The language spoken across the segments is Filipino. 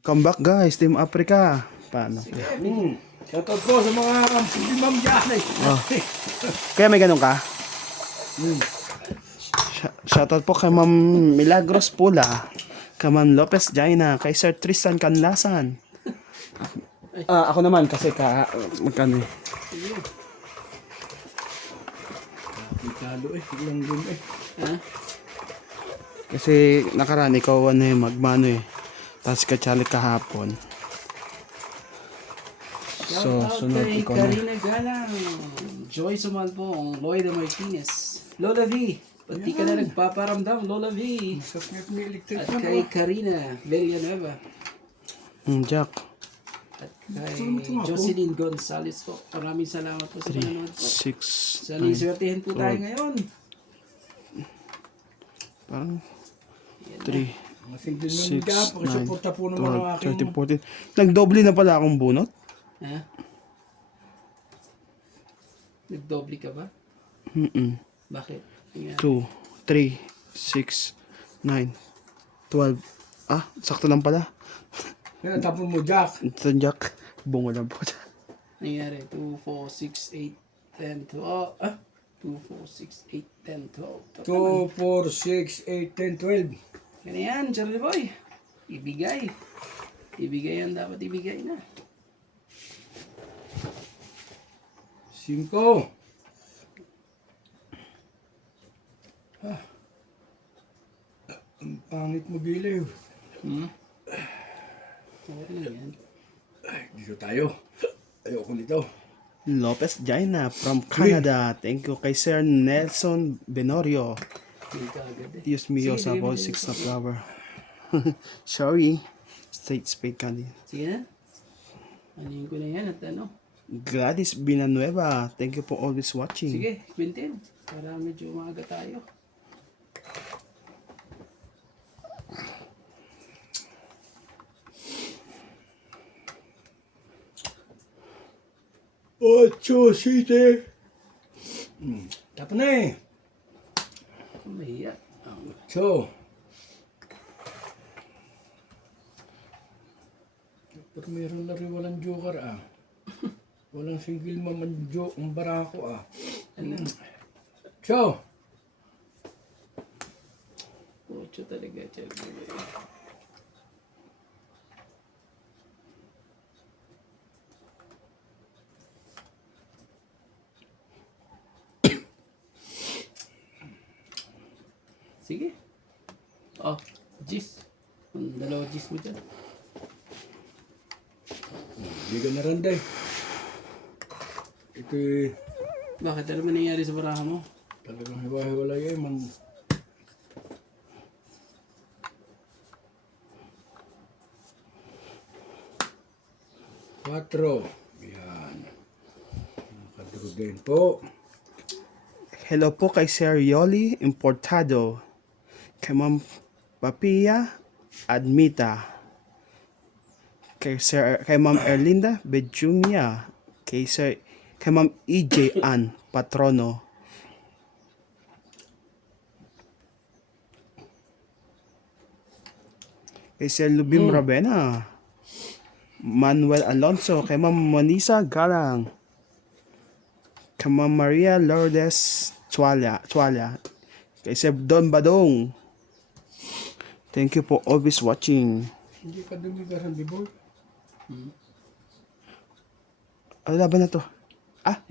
Come back guys, Team Africa. Paano? Shoutout po sa mga ma'am dyan eh. Kaya may ganun ka? Hmm. Shoutout po kay Ma'am Milagros Pula, kay Ma'am Lopez Jaina, kay Sir Tristan Canlasan. Ako naman kasi magkano eh. Italo eh, ilang din eh. Ha? Kasi nakaraan ikaw ano eh, magmano eh. Tapos katsalik kahapon. So, sunod kay ikaw na. Karina Galang, Joy Sumalpong, Lloyda Martinez, Lola V, pati ka na nagpaparamdam, Lola V. Sakit may electric At na kay po. Karina Villanueva, Jack. at kay Jocelyn Gonzalez po. Maraming salamat po sa panonood po. 6, Sana iswertihin po tayo 12. ngayon. Parang 3, Mga single ma'am 6, dyan, pakisuporta po naman ang 12, aking 13, 14. Nagdoble na pala akong bunot. Ha? Nagdoble ka ba? Bakit? Tingnan. 2, 3, 6, 9, 12. Sakto lang pala. yan, tapon mo Jack. Ito Jack. Bungo lang po. Nangyari, 2, 4, 6, 8, 10, 12. 2, 4, 6, 8, 10, 12. 2, 4, 6, 8, 10, 12. Ganyan yan, Charlie Boy. Ibigay. Ibigay yan dapat ibigay na. 5. Ang pangit mo giliw. Okay lang yan. Ay, dito tayo. Ayoko nito. Lopez Jaina from Canada. Thank you kay Sir Nelson Benorio. Hindi ka agad eh. Use me sa ball 6 na flower. Sorry. Straight spade candy. Sige na. Anuhin ko na yan at ano. Gladys Villanueva. Thank you for always watching. Sige, Quintin. Para medyo umaga tayo. Ocho, siete. Tapos na eh. Mahiya. So. Pero meron na rin walang joker ah. Walang single man joke ang barako ah. So. 8 talaga, Charlie Boy. Sige. Oh, Gis. Ang dalawa Gis mo dyan. Hindi ka na randay. Ito eh. Bakit? Ano ba nangyari sa baraha mo? Talagang hiwa-hiwala yan. Quatro. Yan. Nakaduro din po. Hello po kay Sir Yoli Importado. Kay Ma'am Papia Admita. Kay Ma'am Erlinda Bejumia. Kay Ma'am EJ Ann Patrono. Kay Sir Lubim Ravena. Manuel Alonso. Kay Ma'am Monisa Galang. Kay Ma'am Maria Lourdes Tualia. Kay Sir Don Badong. Thank you for always watching. Hindi ka dumigaran, di ba? Ano laban na to?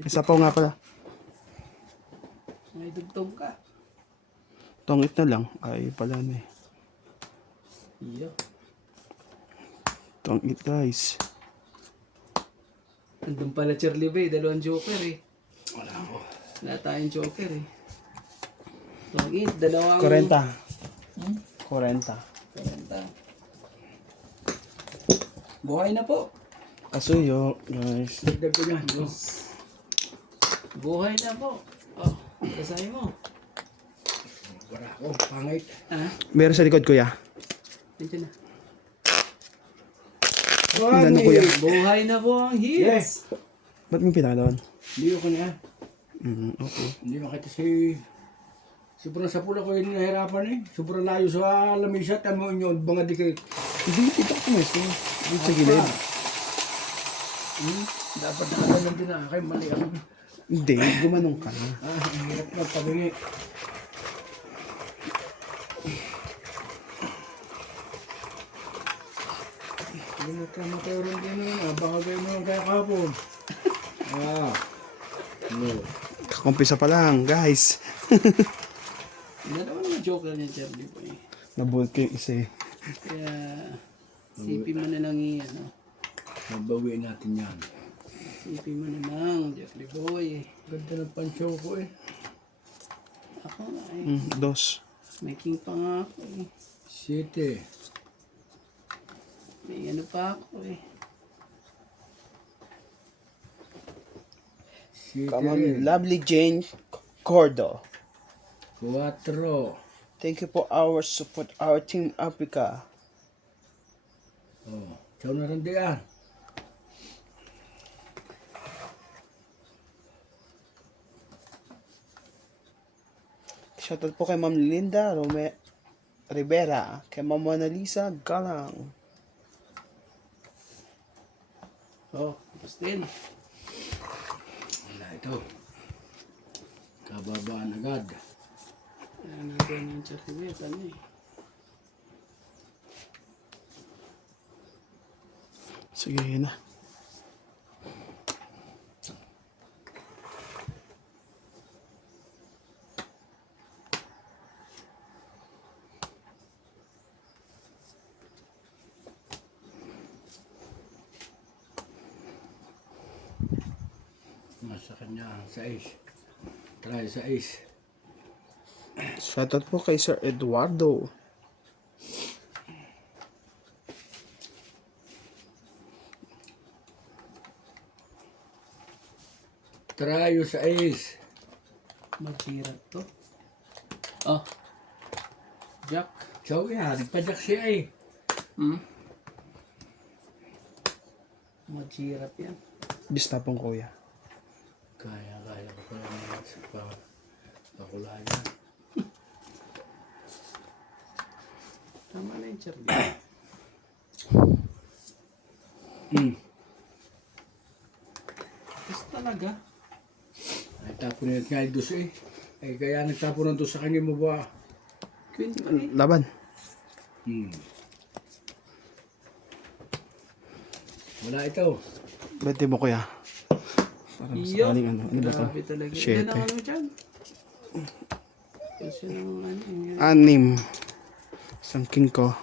Isa pa nga pala. May dugtong ka. Tongit na lang. Ay, pala na eh. Iyo. Tongit guys. Andun pala Charlie Boy. Dalawang joker eh. Wala ako. Wala tayong joker eh. Tungit, dalawang... 40. 40. 40. Buhay na po. Kasuyo, guys. Dagdag ko niya. Buhay na po. Oh, kasay mo. Barako, pangit. Ah, Meron sa likod, kuya. nandiyan na. Ano, kuya? Buhay na po ang hits. Yes. Ba't mo pinakalawan? Hindi ko niya. Okay. Hindi makita si... Sobrang sa pula ko yung nahirapan eh. Sobrang layo sa lamisa. Tamo nyo, mga dikit. Hindi, dito ako guys. Dito sa gilid. Dapat nakaganon din na kay mali ang... Hindi, gumanong ka. Ang hirap na pabingi. Hindi na ka makaroon din na. Baka kayo mo lang kaya kahapon. No. Kakumpisa pa lang, guys. Hindi naman mga joker niya, Charlie Boy. Nabulk yung isa eh. Kaya, sipin mo na lang ano. Nabawiin natin yan. Sipin mo na lang, Charlie Boy. Ganda ng pansyo ko eh. Ako nga eh. Dos. May king pa nga ako eh. 7. May ano pa ako eh. Come on, lovely Jane Cordo. 4. Thank you for our support, our Team Africa. Oh, siya na rin diyan. Shoutout po kay Ma'am Linda Rivera, kay Ma'am Mona Lisa Galang. Oh, tapos din. Wala ito. Kababaan agad. Ayan natin yung Charlie Boy. Ano eh. Sige, yun na. Nasa kanya 6. Try 6. Shoutout po kay Sir Eduardo. Try 6. Maghirap to. Oh. Jack. So yan, nagpadyak siya eh. Maghirap yan. Distapong kuya. Kaya ko pala mga pakulayan. Tama na yung Charlie. Tapos talaga. Ay tapon nila nga yung dos eh. Ay kaya nagtapon ng dos sa kanya mo ba? Queen pa eh. Laban. Wala ito. Bete mo kuya. Para Iyo. sakaling ano. Ano ba to? Grabe talaga. Shit Ilan ang eh. ano dyan? Kasi nang ano yan. Anim. Isang king ko.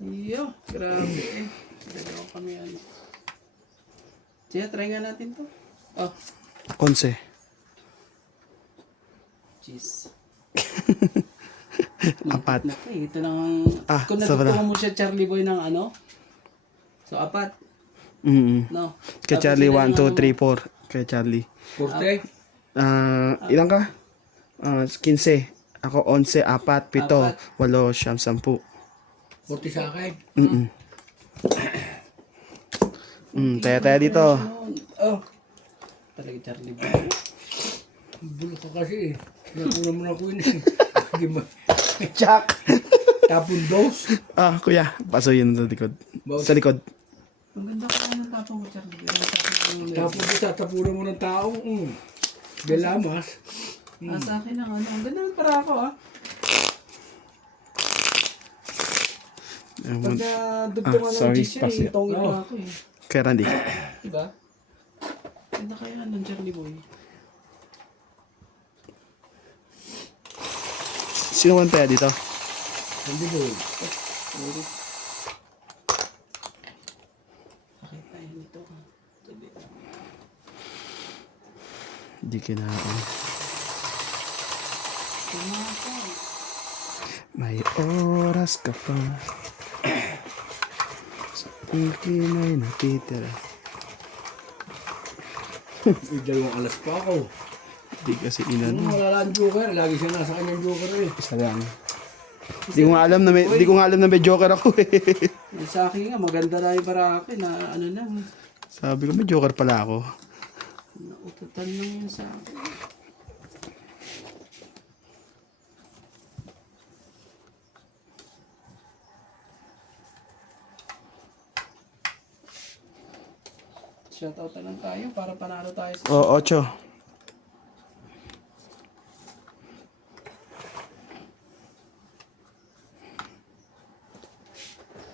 Iyo. Grabe eh. Dalawa kami ano. Sige, try nga natin to. Oh. 11. Jeez. Apat. Naku eh. Ito lang ang... Kung sobra. natutuwa mo siya Charlie Boy ng ano. So, apat. No. Kay Tapos Charlie, ilan 1, ang 2, ano 3, 4. Kay Charlie. 40. Ilan ka? 15. Ako 11, 4, 7, Apat. 8, 10. 40 sa akin. Taya dito. Oh. Talaga Charlie Boy. Bulo ka kasi eh. Nakunan mo na ko yun eh. Hindi ba? Jack! Tapon dos. Kuya. Paso yun sa likod. Sa likod. Ang ganda ko ng tapong mo Charlie Boy. Tapon dos, tatapunan mo ng tao. Galamas. Sa akin ang ano. Ang ganda ng para ako ah. Pag dugtungan ng sorry, G-Share, pass it. itongin mo ako eh. Kay Randy. Diba? Ganda kaya ng Charlie Boy. Sino man taya dito? Hindi ba? Sorry. Bakit tayo nito ka? Sabi. Hindi kinaan. Tama ako. May oras ka pa. Sa akin ay natitira. May 2 alas pa ako. Hindi kasi inano. Wala lang joker. Lagi siya nasa kanyang joker eh. Isa lang. Di ko nga alam na may joker ako eh. Yung sa akin nga, maganda na yung para akin na ano lang. Sabi ko may joker pala ako. Naututan lang yun sa akin. Shoutout na lang tayo para panalo tayo sa O, 8.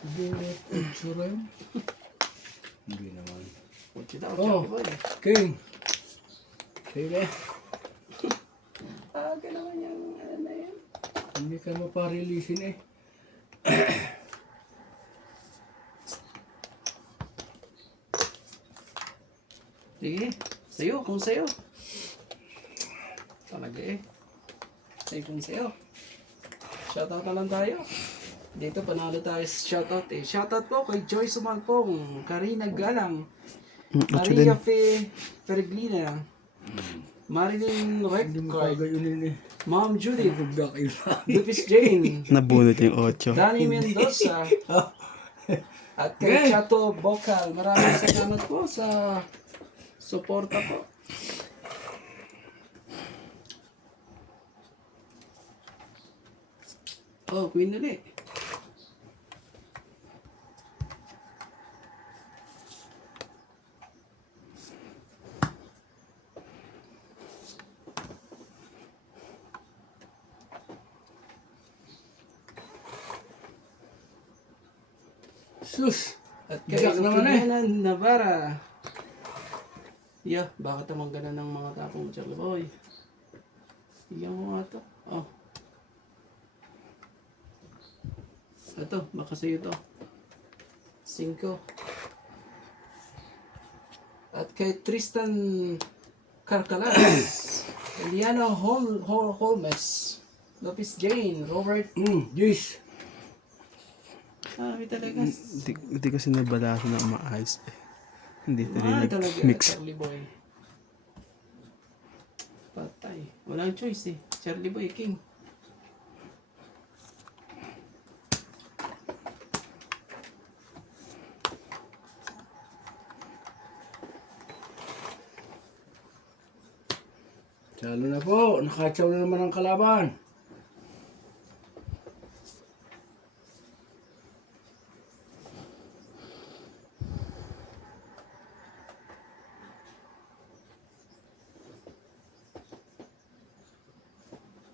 Hindi na picture yun. Hindi naman. Kotse daw, Oh. Charlie Boy. King. Sige. Aga naman yung ano na yan. Hindi ka mapareleasin eh. Sige, sa'yo, kung sa'yo. Talaga eh. Sa'yo kung sa'yo. Shoutout na lang tayo. Dito panalo tayo sa shoutout eh. Shoutout po kay Joy Sumalpong, Karina Galang, 8 din. Maria Ferglina, Marilyn Hindi mo Reccord, kagayunin eh. Ma'am Judith, Bugda kayo lang. Lupis Jane, Nabunot yung 8. Danny Mendoza, at kay Okay. Chato Bocal. Maraming salamat po sa suporta po. Oh, Queen ulit. Sus. At kay Biyak naman eh. Filomena Navarra. Yeah, bakit naman ganun ng mga tapong Charlie Boy? Bigyan mo nga to. Oh. Ito, baka sa'yo to. 5. At kay Tristan Carcalas. Eliana Holmes. Lopez Jane. Robert. Jeez. Sabi talaga. Hindi kasi nabalasan ng maayos eh. Hindi Mahal rin talaga mix. Charlie Boy. Patay. Walang choice eh. Charlie Boy King. Talo na po. Nakatsaw na naman ang kalaban.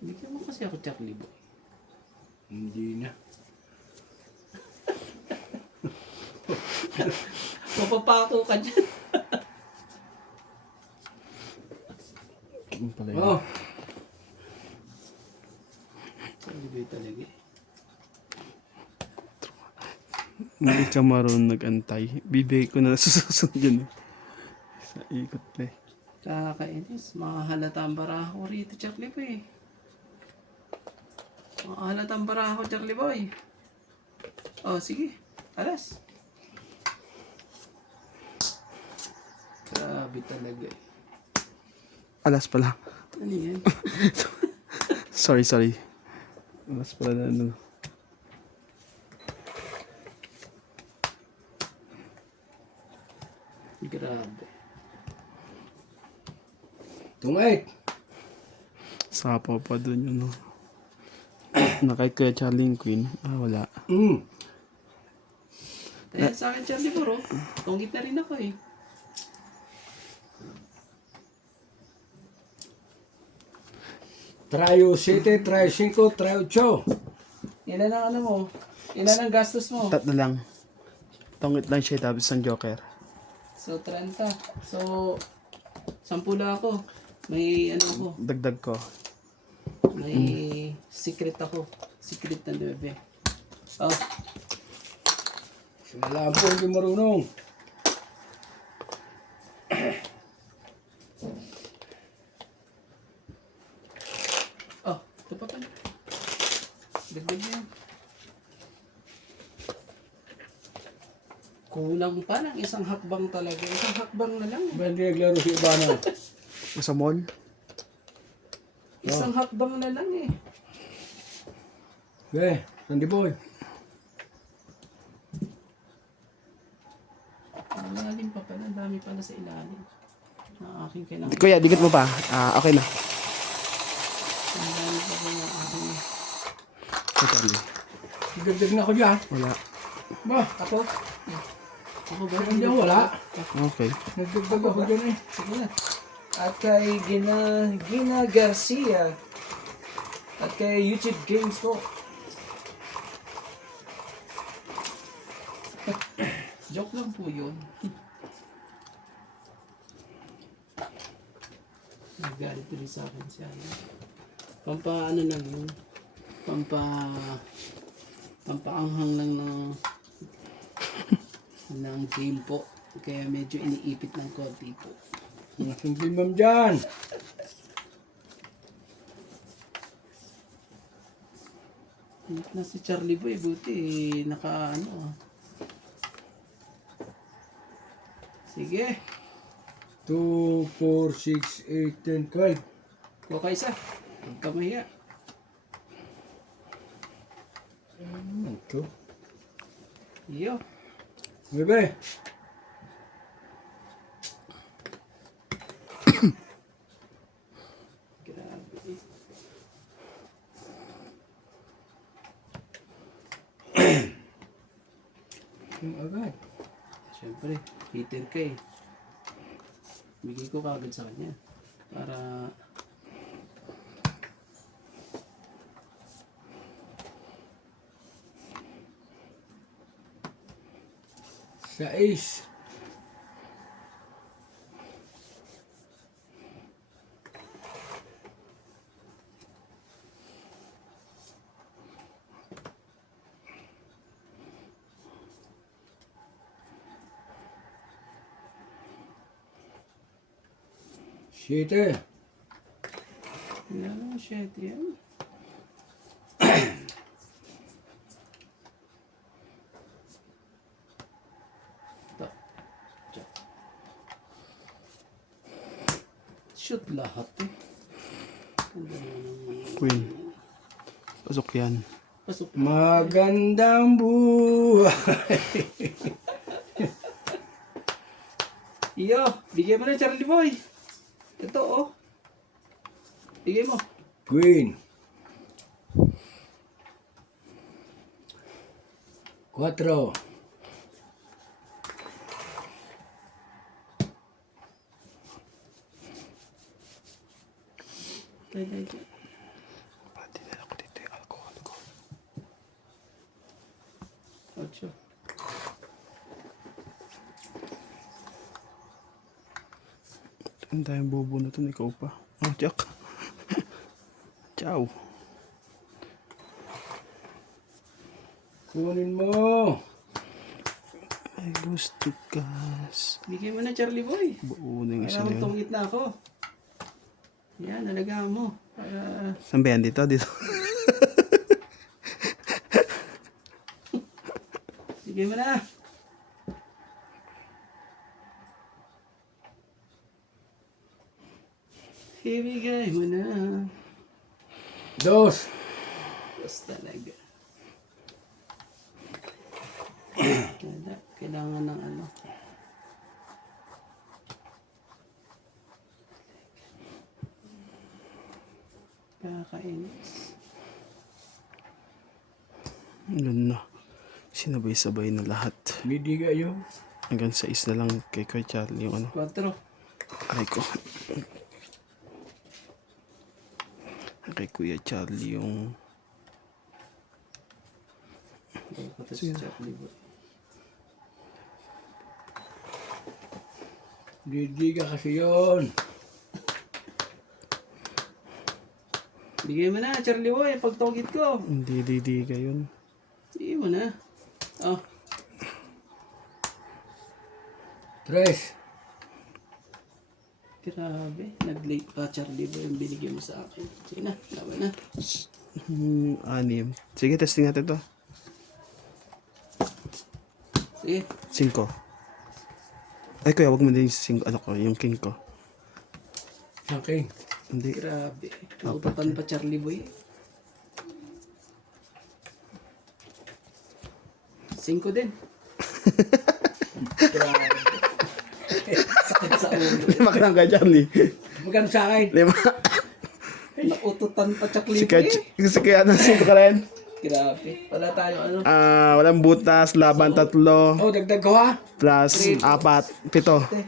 Bigyan mo kasi ako Charlie Boy. Hindi na. Mapapako ka dyan. Yung pala yun. Oh. Charlie Boy talaga eh. Hindi ka marunong nag-antay. Bibigay ko na sa susunod yun eh. Sa ikot na eh. Kakainis. Makahalata ang baraha ko rito Charlie Boy. Makahalata ang baraha ko Charlie Boy. Oh sige. Alas. Grabe talaga eh. Alas pala. Ano yan? Sorry. Alas pala na ano. Grabe. Tungait. Sapaw pa dun yun no. Nakay kaya Charlie Queen. Wala. Ayan sa akin Charlie Boy. Tunggit na rin ako eh. Trayo 7, trayo 5, trayo 8. Ilan ang ano mo? Ilan ang gastos mo? 3 lang. Tungit lang siya tapos ang joker. So 30. So 10 lang ako. May ano ako. Dagdag ko. May secret ako. Secret na 9. Oh, Sila po hindi marunong. oh, ito pa pala. Dagdag niya. Kulang pa ng isang hakbang talaga. Isang hakbang na lang. Ba hindi naglaro si Ibana? Sa mall. Isang hakbang na lang eh. Sandy Boy. Ang lalim pa pala. Ang dami pala sa ilalim. Ang aking kailangan. Kuya, dikit mo pa. Okay na. Ang dami pa pala ang aking. Kay Charlie. Dagdag na ako dyan. Wala. Ba, Ako? Ako ba? Hindi wala. Okay. Nagdagdag ako dyan eh. Sige na. At kay Gina Garcia. At kay YouTube Games po. Joke lang po yun. Nagalit rin sa akin siya. Ano lang yun. Pampaanghang lang ng game po. Kaya medyo iniipit ng konti po. Hindi ma'am dyan. Na si Charlie Boy, buti naka ano ah. Sige. 2, 4, 6, 8, 10, 12. Kuha ka isa. Huwag ka mahiya. Ito. Iyo. Bebe. Grabe. Yung agad. Siyempre, hitter ka eh. Bigay ko kagad sa kanya. Para... Sa ace. Siete. Ano, shit yan. Ito. Diyan. Shoot lahat eh. Ang ganda naman. Queen. Pasok yan. Pasok. Magandang buhay. Iyo, bigay mo na Charlie Boy. Ito oh. Bigay mo. Queen. 4. Tay. Pati na ako dito yung alcohol ko. 8. Ang tayong bobo na to, ikaw pa. Oh, Jack. Ciao. Kunin mo. Ay, gusto gas. Bigay mo na Charlie Boy. Buo na yung isa Para na yun. magtungit na ako. Yan, nalagaan mo. Para... Saan ba yan? Dito? Dito. Bigay mo na. Ibigay mo na. 2. Tapos talaga. Kailangan ng ano. Kakainis. Yun na. Sinabay-sabay na lahat. Hindi kayo. Hanggang 6 na lang kay Kuya Charlie yung ano. 4. Aray ko. Kay Kuya Charlie yung... Patas si Charlie Boy. Hindi ka kasi yun. Bigay mo na, Charlie Boy, pagtogit ko. Hindi ka yun. Bigay mo na. Oh, 3. grabe. Nag-late pa, Charlie Boy, yung binigay mo sa akin. Sige na, laban na. 6. Sige, testing natin to. Sige. 5. Ay, kuya, wag mo din yung 5, ano ko, yung king ko. Okay. Hindi. Grabe. Nautatan pa, Charlie Boy. 5 din. Grabe. Sakit sa ulo. 5 ka lang kay Charlie. Magkano sa akin? 5. Naututan pa, Charlie Si Boy. kaya, si kaya ng 5 ka rin. Grabe. Wala tayo ano. Walang butas, laban 3, Oh, dagdag ko ha. plus 4, 7. Te,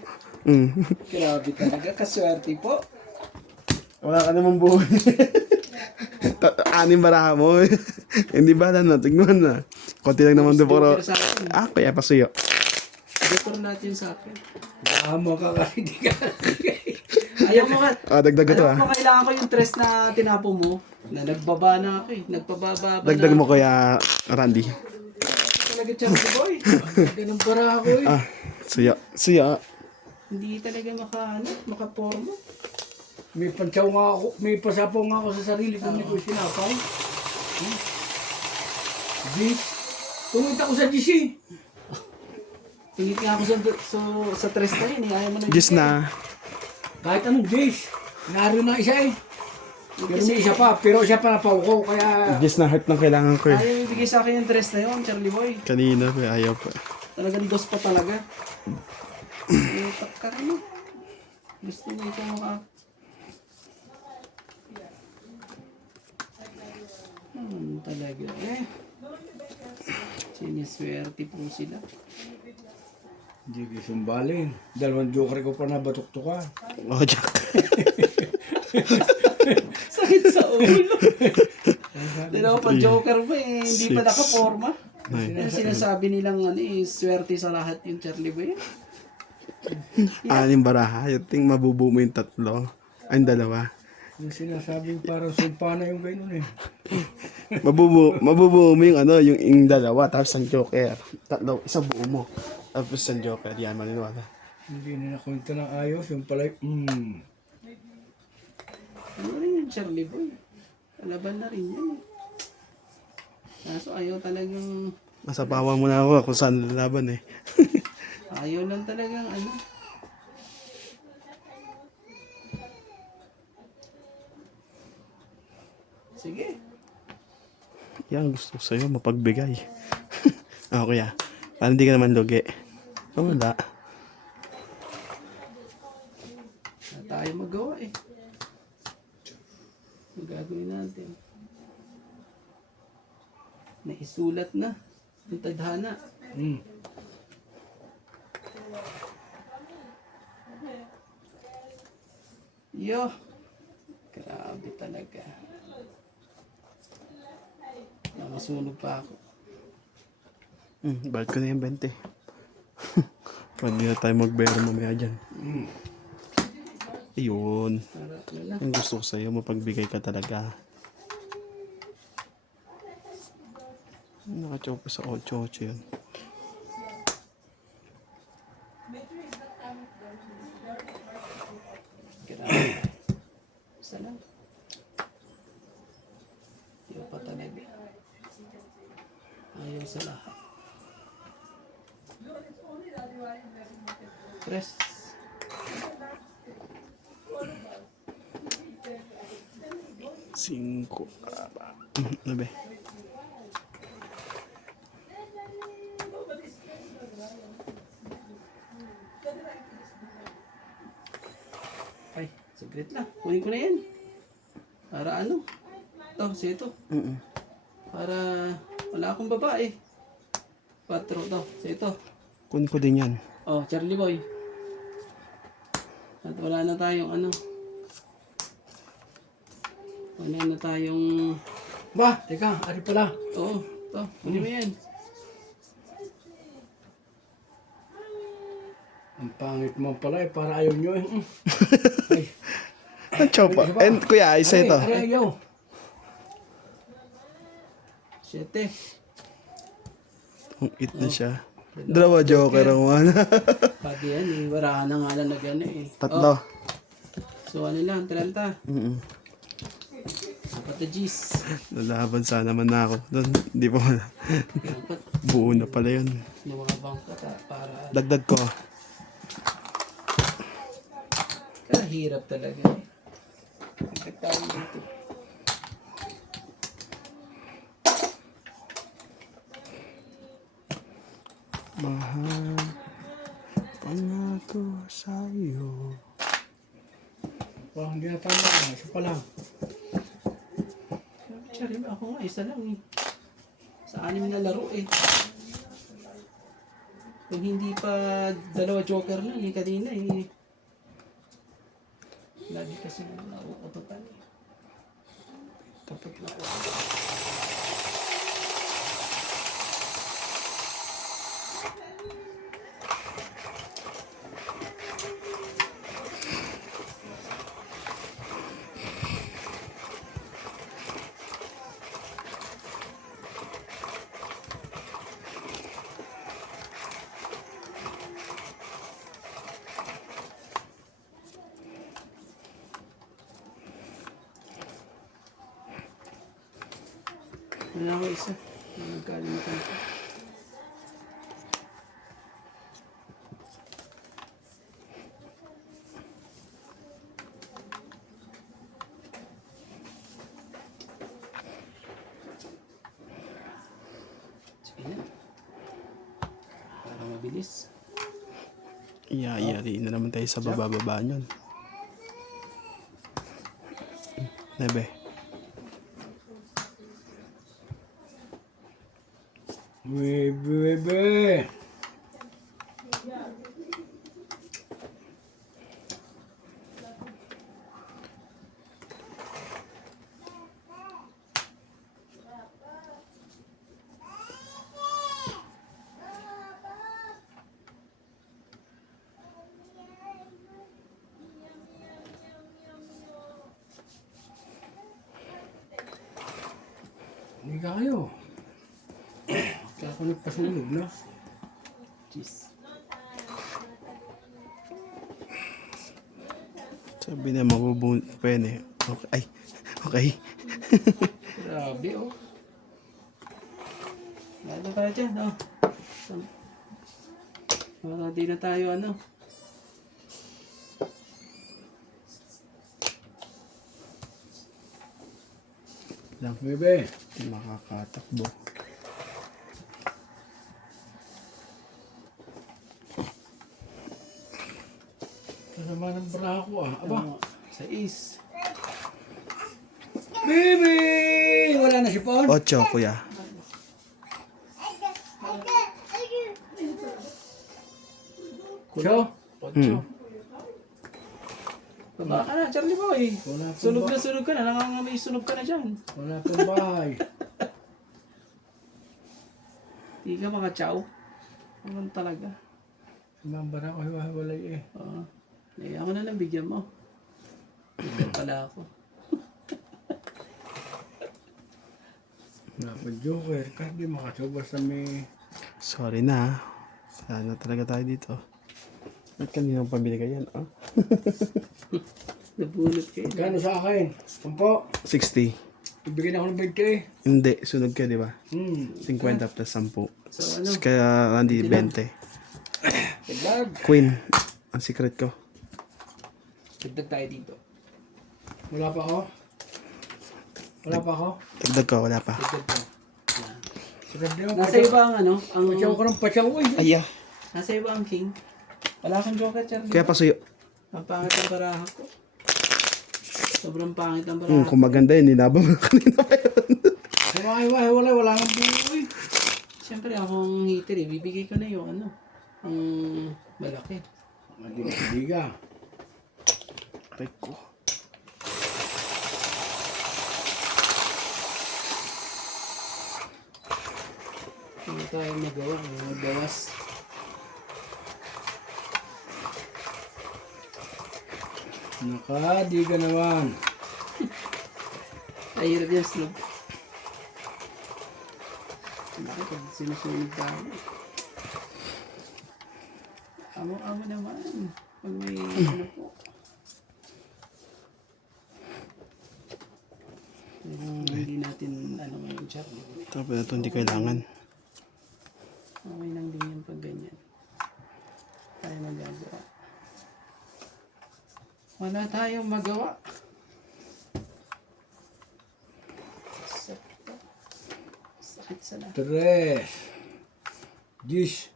Mm. grabe talaga. Kaswerte po. Wala ka namang buhay. 6 baraha mo. Hindi ba na, tignan na. Konti lang naman doon, pero... Joker sa akin. Kaya pasuyo. Joker natin sa akin. Tama ka kasi di ka. Ayaw mo ka. Dagdag ko to Alam mo, kailangan ko yung tres na tinapo mo. Na nagbaba na ako eh. Nagpababa Dagdag na. mo kuya Randy. Talaga Charlie Boy. Ganun para ako eh. Suya. Suya. Hindi talaga makaporma. May pantsaw nga ako, may pasapaw nga ako sa sarili kung hindi ko sinapaw. Gis. Tumit ako sa GC. Tingit nga ako sa tres na yun. Ayaw mo na Gis na. Kahit anong Gis. Naroon na isa eh. Pero may isa pa, pero siya pa napaw ko, kaya... Gis na heart ng kailangan ko eh. Ayaw ibigay sa akin yung tres na yun, Charlie Boy. Kanina pa, ayaw pa. Talagang dos pa talaga. Utak ka ano. Gusto mo ikaw maka... talaga eh. Siniswerte po sila. Hindi ko sumbalin. 2 joker ko pa na batok-tuka. Oh, Jack. Sakit sa ulo. Dalawa pa joker pa eh. Hindi pa Six. nakaporma. Nine. Yung sinasabi nilang swerte sa lahat yung Charlie Boy. 6 baraha. Yung ting mabubuo mo yung 3. Ay, 2. Yung sinasabing parang sumpa na yung gano'n eh. Mabubuo mo yung yung 2, tapos ang joker. 3, isang buo mo. Tapos ang joker, yan, maniniwala. Hindi na nakunta ng ayos, yung pala Ano rin yung Charlie Boy? Laban na rin yan eh. Kaso ayaw talagang... Masapawan mo na ako kung saan lalaban eh. Ayaw lang talagang ano. Sige. Yan, gusto ko sa'yo, mapagbigay. Kuya. Parang hindi ka naman lugi. Wala. Wala tayo magawa eh. Ang gagawin natin. Naisulat na. Yung tadhana. Yo. Grabe talaga. Namasunog pa ako. Balik ko na yung 20. Pwede na tayo magbero mamaya dyan. Ayun. Para ano na. Ang gusto ko sa'yo, mapagbigay ka talaga. Nakachow pa sa 8-8 yun. Grabe. Basta lang. Ayaw pa talaga. Ayaw sa lahat. Press. Cinco. Ano ba? Ay, saglit lang. Kunin ko na yan. Para ano? Ito, sa ito. Para wala akong babae. 4 to, sa ito. Kunin ko din yan. Oh, Charlie Boy. At wala na tayong ano. Wala na tayong... Ba, teka, ari pala. Oo, ito. Kunin mo yan. Ang pangit mo pala eh, para ayaw nyo eh. Ay, Ang chow pa. And kuya, isa ito. Ari ayaw. 7. Ang it na siya. 2 joker ang one. Pati yan eh. Wala na nga lang na gano'n eh. 3. Oh, so ano lang, 30. Apat na G's. Lalaban sana man na ako. Doon, hindi pa wala. Dapat Buo na pala yun. lumabang ka para... Dagdag ko. Kahirap talaga eh. Bakit tayo dito? Mahal pa nga to sa'yo. Oh, hindi na tama. Isa pa lang. Charlie, ako nga, isa lang eh. Sa 6 na laro eh. Kung hindi pa dalawa joker lang eh, kanina eh. Lagi kasi nauutotan eh. Kapag wala ako isa. Nagkalimutan ko. Sige na. Para mabilis. Iyayari na naman tayo sa baba-baba nyon. Nebe. Bebe. Hindi kayo. Kakunod pa sunog na. Jeez. Sabi na mabubun. Pwede. Okay. Ay. Okay. Grabe oh. Lalo tayo dyan oh. Para di na tayo ano. Lang. Bebe. Makakatakbo. Kasama ng brako ah. Aba. Sa is. Bebe! Wala na si Paul? 8, kuya. So? Baba ka na, Charlie boy. Wala pong Sunog na sunog ka na. Nangangamay sunog ka na dyan. Wala pong bahay. Hindi ka makachaw. Naman talaga. Sumambara ko hiwa-hiwalay eh. Oo. Ako na lang bigyan mo. Bigyan pala ako. Wala pa joker. Kahit di makasoba sa may... Sorry na. Wala na talaga tayo dito. Ba't kanina pabili ka yan? Oh? Nabunot kayo. Gano'n sa akin? 10. 60. Ibigyan ako ng 20 eh. Hindi. Sunog ka, di ba? 50 plus 10. So, ano? Kaya hindi 20. Taglag. Queen. Ang secret ko. Dagdag tayo dito. Wala pa ako? Wala pa ako? Dagdag ko, wala pa. Dagdag ko. Sagad niyo. Nasa iba ang ano? Ang, Pachaw ko ng pachaw eh. Aya. nasa iba ang king. Wala kang joker, Charlie. Kaya pasuyo. Ang pangit ang baraha ko. Sobrang pangit ang baraha. Kung maganda yun, ninabang mo kanina pa yun. Hiwa-hiwalay. Wala nang buhay. Siyempre akong hater eh. Bibigay ko na yung ano. Ang malaki. Hindi ka. Aray ko. Hindi tayo magawa. Magawas. Naka, di ka naman. Mahirap yung slope. Bakit pag sinusunod tayo? Amo-amo naman. Pag may ano po. Hindi natin ano ngayon, Charlie. Tapos na ito, hindi kailangan. Okay lang din yan pag ganyan. Tayo magagawa. Wala tayong magawa. Sakit sa lahat. 3. 10.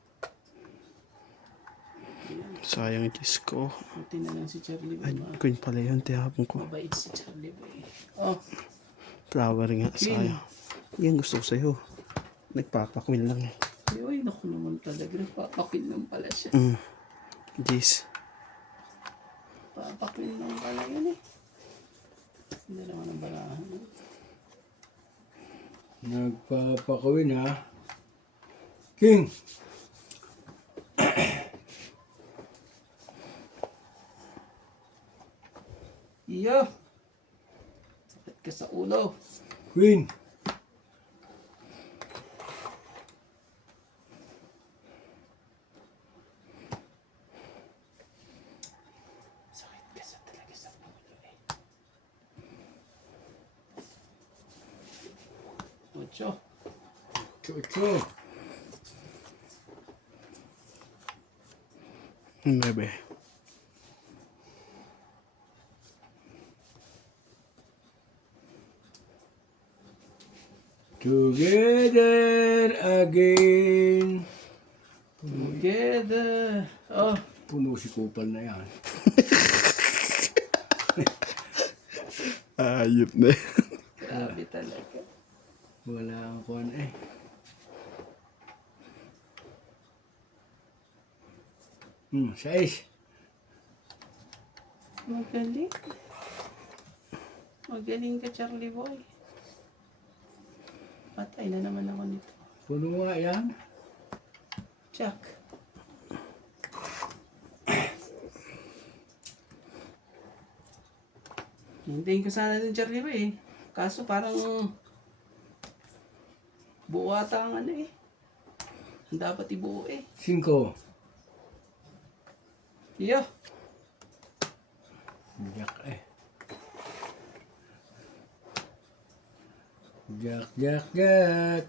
Sayang yung cheese ko. Buti na lang si Charlie Ay, Boy. queen pala yun. Tihapon ko. Mabait si Charlie Boy. Oh, Flower nga. Queen. Sayang. Yan gusto ko sa'yo. Nagpapakwil lang eh. Ay, naku naman talaga. Papakwil lang pala siya. This. Papakwil lang pala yun eh. Hindi naman ang barahan. Nagpapakawin ha. King! Iyo! Sakit ka sa ulo. Queen! Sakit ka sa talaga sa ulo eh. Ocho. Chucho! Bebe. Together again. Together. Oh, Puno si Kupal na yan. Ayop na. grabe talaga. Wala ang kuhan eh. Sais. Magaling. Magaling ka, Charlie boy. Patay na naman ako nito. Puno nga yan. Jack. Hintayin ko sana din Charlie boy eh. Kaso parang buo ata ang ano eh. Ang dapat ibuo eh. 5. Iyo. Jack eh. Jack, Jack, Jack.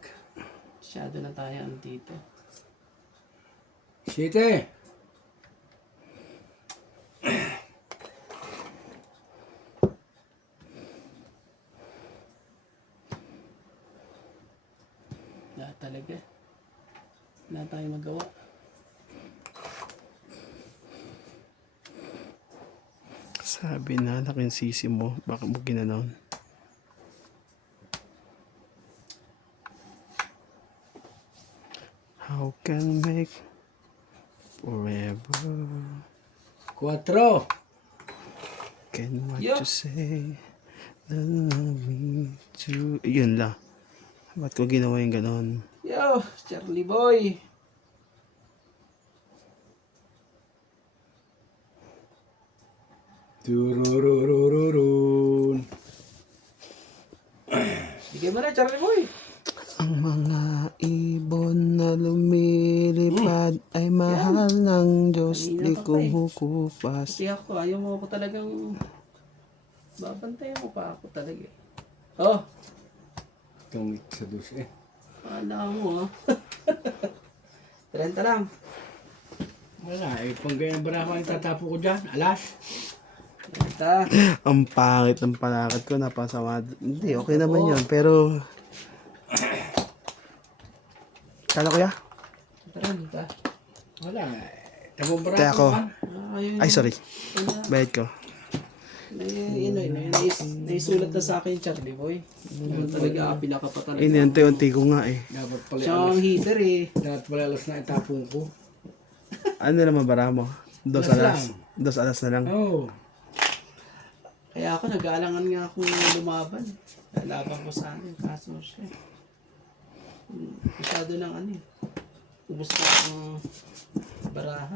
Masyado na tayo andito. 7. Wala talaga. Wala tayong magawa. Sabi na, laking sisi mo. Bakit mo ginanon? How can make forever? 4. Can what Yo. you say? Love me too. Yun lang. Ba't ko ginawa yung ganon? Yo, Charlie boy. Turururururun. Bigyan mo na, Charlie boy. Ang mga ibon na lumilipad ay mahal ng Diyos, Kanina di pa pa eh. kumukupas. Kasi ako, ayaw mo ako talagang babantayan mo pa ako talaga eh. Oh, Tungit sa dus eh. wala mo ah. 30 lang. Wala eh. Pag ganyan ba na ako tatapo ko dyan? Alas? 30. Ang pangit ng palakad ko, napasama. Hindi, okay naman yun. Pero, kala ko ya? 30. Wala eh. Tabong bara Kaya ako, Ayun. ay sorry, Wala. bayad ko. Naisulat na sa akin, Charlie boy. Ano talaga, pinaka pa talaga. Inunti-unti ko nga eh. dapat pala Siya alas. ang heater eh. Dapat pala alas na itapong ko. Ano naman bara mo? Dos Alas alas. Dos alas na lang. Oh. Kaya ako, nag-aalangan nga akong lumaban. Lalaban ko sa akin, kaso siya. Masyado ng ano eh. Ubus ko ang baraha.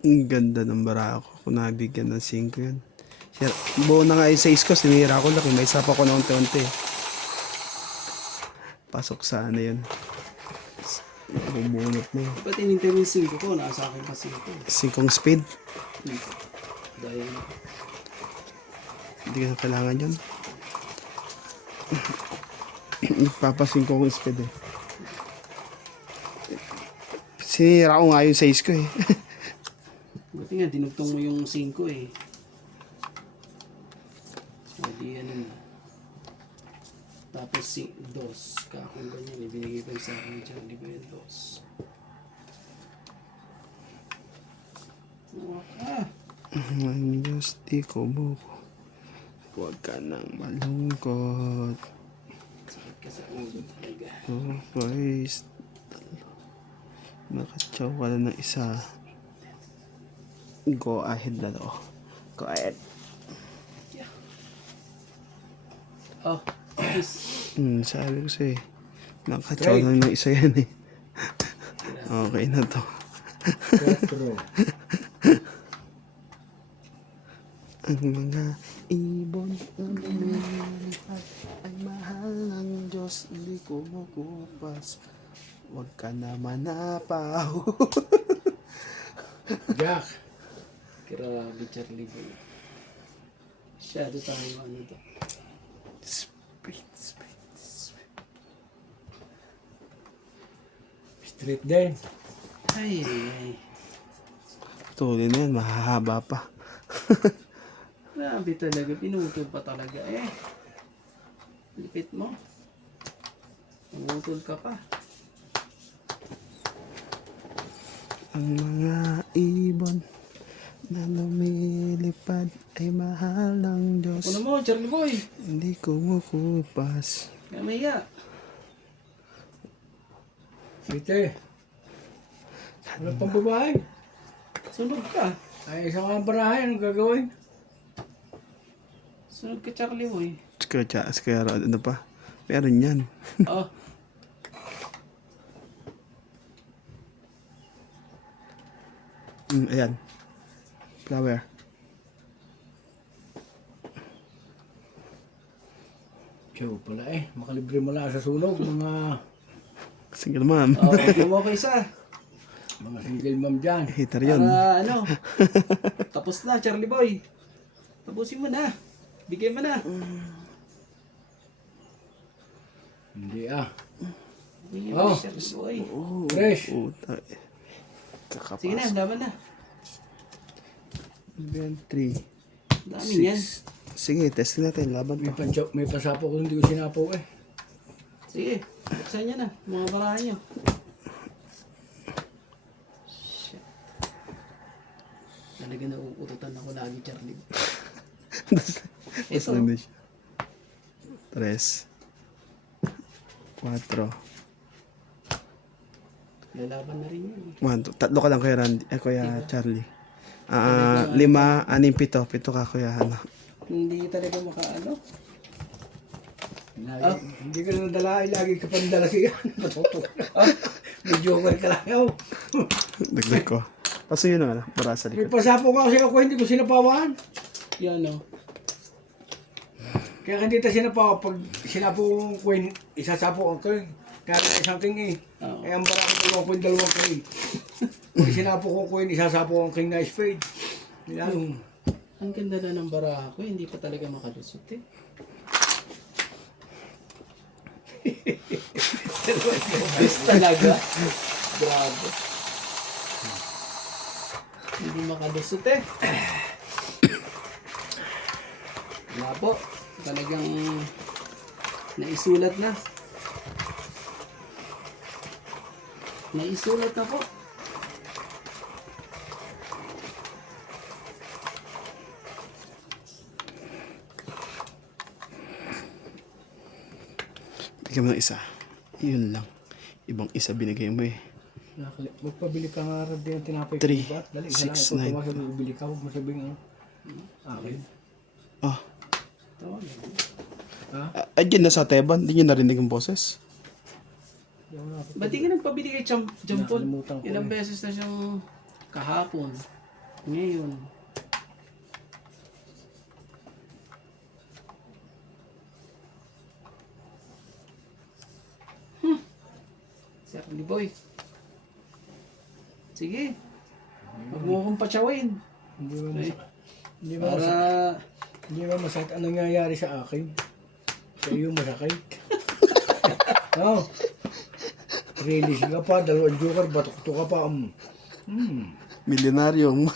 Ang ganda ng bara ko. Kung nabigyan ng 5 yun. Buo na nga yung 6 ko, sinira ko lang. May isa pa ko na unti-unti. Pasok sa ano yun. Bubunot na yun. Ba't inintay mo yung 5 ko? Nasa akin pa 5. 5 speed. Dahil Hindi ko na kailangan yun. Nagpapasin ko kung speed eh. Sinira ko nga yung 6 ko eh. buti nga, dinugtong mo yung 5 eh. O di ano na. Tapos 2. Kakong ganyan, ibinigay ko sa akin dyan. Di ba yung 2? Ang Diyos di ko mo. Huwag ka nang malungkot. Kasi ulo talaga. Oh, guys. Nakatsaw ka na ng isa. Go ahead na to. Go ahead. Oh, yes. Sabi ko sa'yo. Nakatsaw na ng isa yan eh. Okay na to. 4. Ang mga ibon na lumilipad ay mahal ng Diyos, hindi kumukupas. Huwag ka na manapaw. Jack. Grabe, Charlie Boy. Masyado tayo ano to. Speed. Street din. Ay, ay, ay. Tuloy na yan, mahahaba pa. Grabe talaga, pinutol pa talaga eh. Lipit mo. Pinutol ka pa. Ang mga ibon na lumilipad ay mahal ng Diyos, Ano mo, Charlie Boy? hindi kumukupas. Kamaya. Site. Wala pang babae. Sunog ka. Ay, isang mga barahay. Anong gagawin? Sunog ka, Charlie Boy. Kaya ano pa? Meron yan. Oh. Ayan. Flower. Tiyo pala eh. Makalibre mo lang sa sunog. Mga Single mom. Oh, mo ko isa. single mom dyan. Hater yun. Para ano. Tapos na, Charlie Boy. Tapusin mo na. Bigay mo na. Hindi ah. Bigay Oh. mo na, Charlie Boy. Fresh. Kakapas. Sige na, laban na. 3. Dami yan. Sige, testing natin. Laban pa. May pasapo ko hindi ko sinapo eh. Sige, buksan niya na. Mga barahan niyo. Shit. Talaga nauututan ako lagi, Charlie. Ito. Ito. 3. 4. Lalaban na rin yun. 1, 2. Tatlo ka lang kuya Randy. Kuya Charlie. 5, 6, 7. 7 ka kuya Hana. Hindi talaga makaano. Lagi, Hindi ka na nadala. Lagi ka pa nadala siya. Matuto ka na. May joker ka lang. Oh. Dagdag ko. Paso yun na. Para sa May likod. pasapo ka kasi ako hindi ko sinapawan. Yan o. Kaya hindi tayo sinapawa. Pag sinapo ko coin, isasapo ang coin. Kaya isang king eh. Oo. Kaya ang barako dalawang coin, dalawang king. Pag sinapo ko coin, isasapo ang king na spade. Yan. Ang ganda na ng baraha ko. Hindi pa talaga makalusot eh. Best talaga. Grabe. Hindi makalusot eh. Wala po. Talagang naisulat na. Naisulat na po. Bigyan mo ng isa. Yun lang. Ibang isa binigay mo eh. Magpabili ka nga rin din ang tinapay ko. 3, Diba? Dali, 6, 9. Kung bibili ka, huwag mo sabihin ano. Akin. Ah. Tawag. Ha? Dyan na sa Teban. Hindi nyo narinig ang boses. Ba't di ka nagpabili kay Jampol? Nakalimutan ko Ilang eh. beses na siyang kahapon. Ngayon. Charlie Boy. Sige. Huwag mo akong patsawin. Hindi ba Ay, masakit? Hindi ba Para... masakit? Hindi ba masakit ang nangyayari sa akin? Sa iyo masakit. Oh. Release ka pa, dalawang joker, batok-to ka pa. Milyonaryong.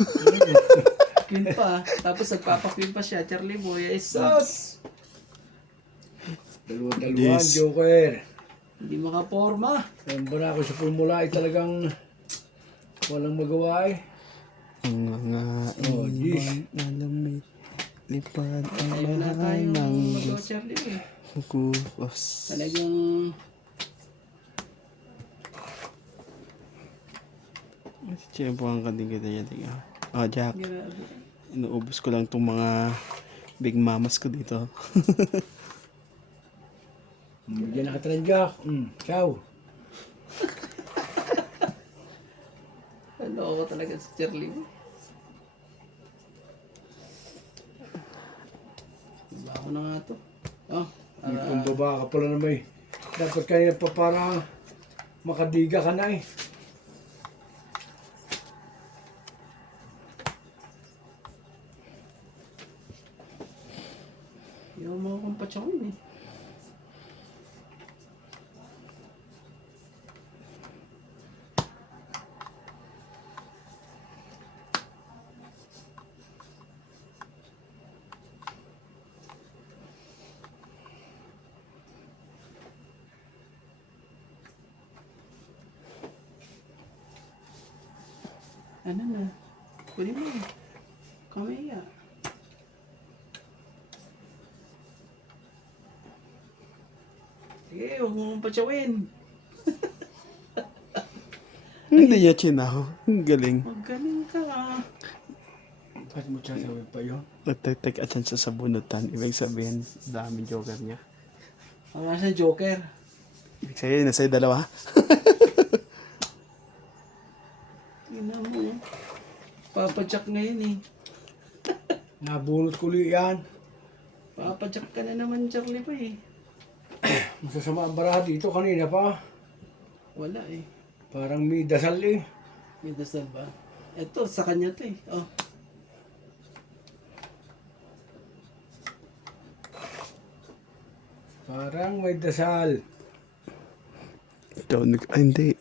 Queen pa. Tapos nagpapakwin pa siya. Charlie Boy. Ay sus! Dalawang Yes. joker. Hindi makaporma. Ang bara ko sa formula ay talagang walang magawa eh. Ang mga Oh, ibon yes. na lumilipad ay Ayaw na mahal tayong ng magawa, Diyos. Charlie Boy. Kupos. Talagang Siyempre ang kanting kita niya. Tiga. Oh, Jack. grabe. Inuubos ko lang itong mga big mamas ko dito. Bigyan na kita ng Jack. Ciao. Ano ako talaga si Charlie. Bago na nga to. Oh, May pambaba ka pala na may. Dapat kaya pa para makadiga ka na eh. yung mga kumpatsyon eh. Ano na? Kunin mo. Kamaya. Sige, huwag mong patsawin. Hindi niya chinaw. Ang galing. Magaling ka ah. Bakit mo sasawin pa yun? Nagtek-tek at siya sa bunutan. Ibig sabihin, daming joker niya. Ang sa Joker. Ibig sabihin, nasa dalawa. Ina mo. Papadyak ngayon eh. Nabunot ko li yan. Papadyak ka na naman, Charlie pa eh. Masasama ang baraha dito kanina pa. Wala eh. Parang may dasal eh. May dasal ba? Ito, sa kanya to eh. Oh. Parang may dasal. Ito, hindi.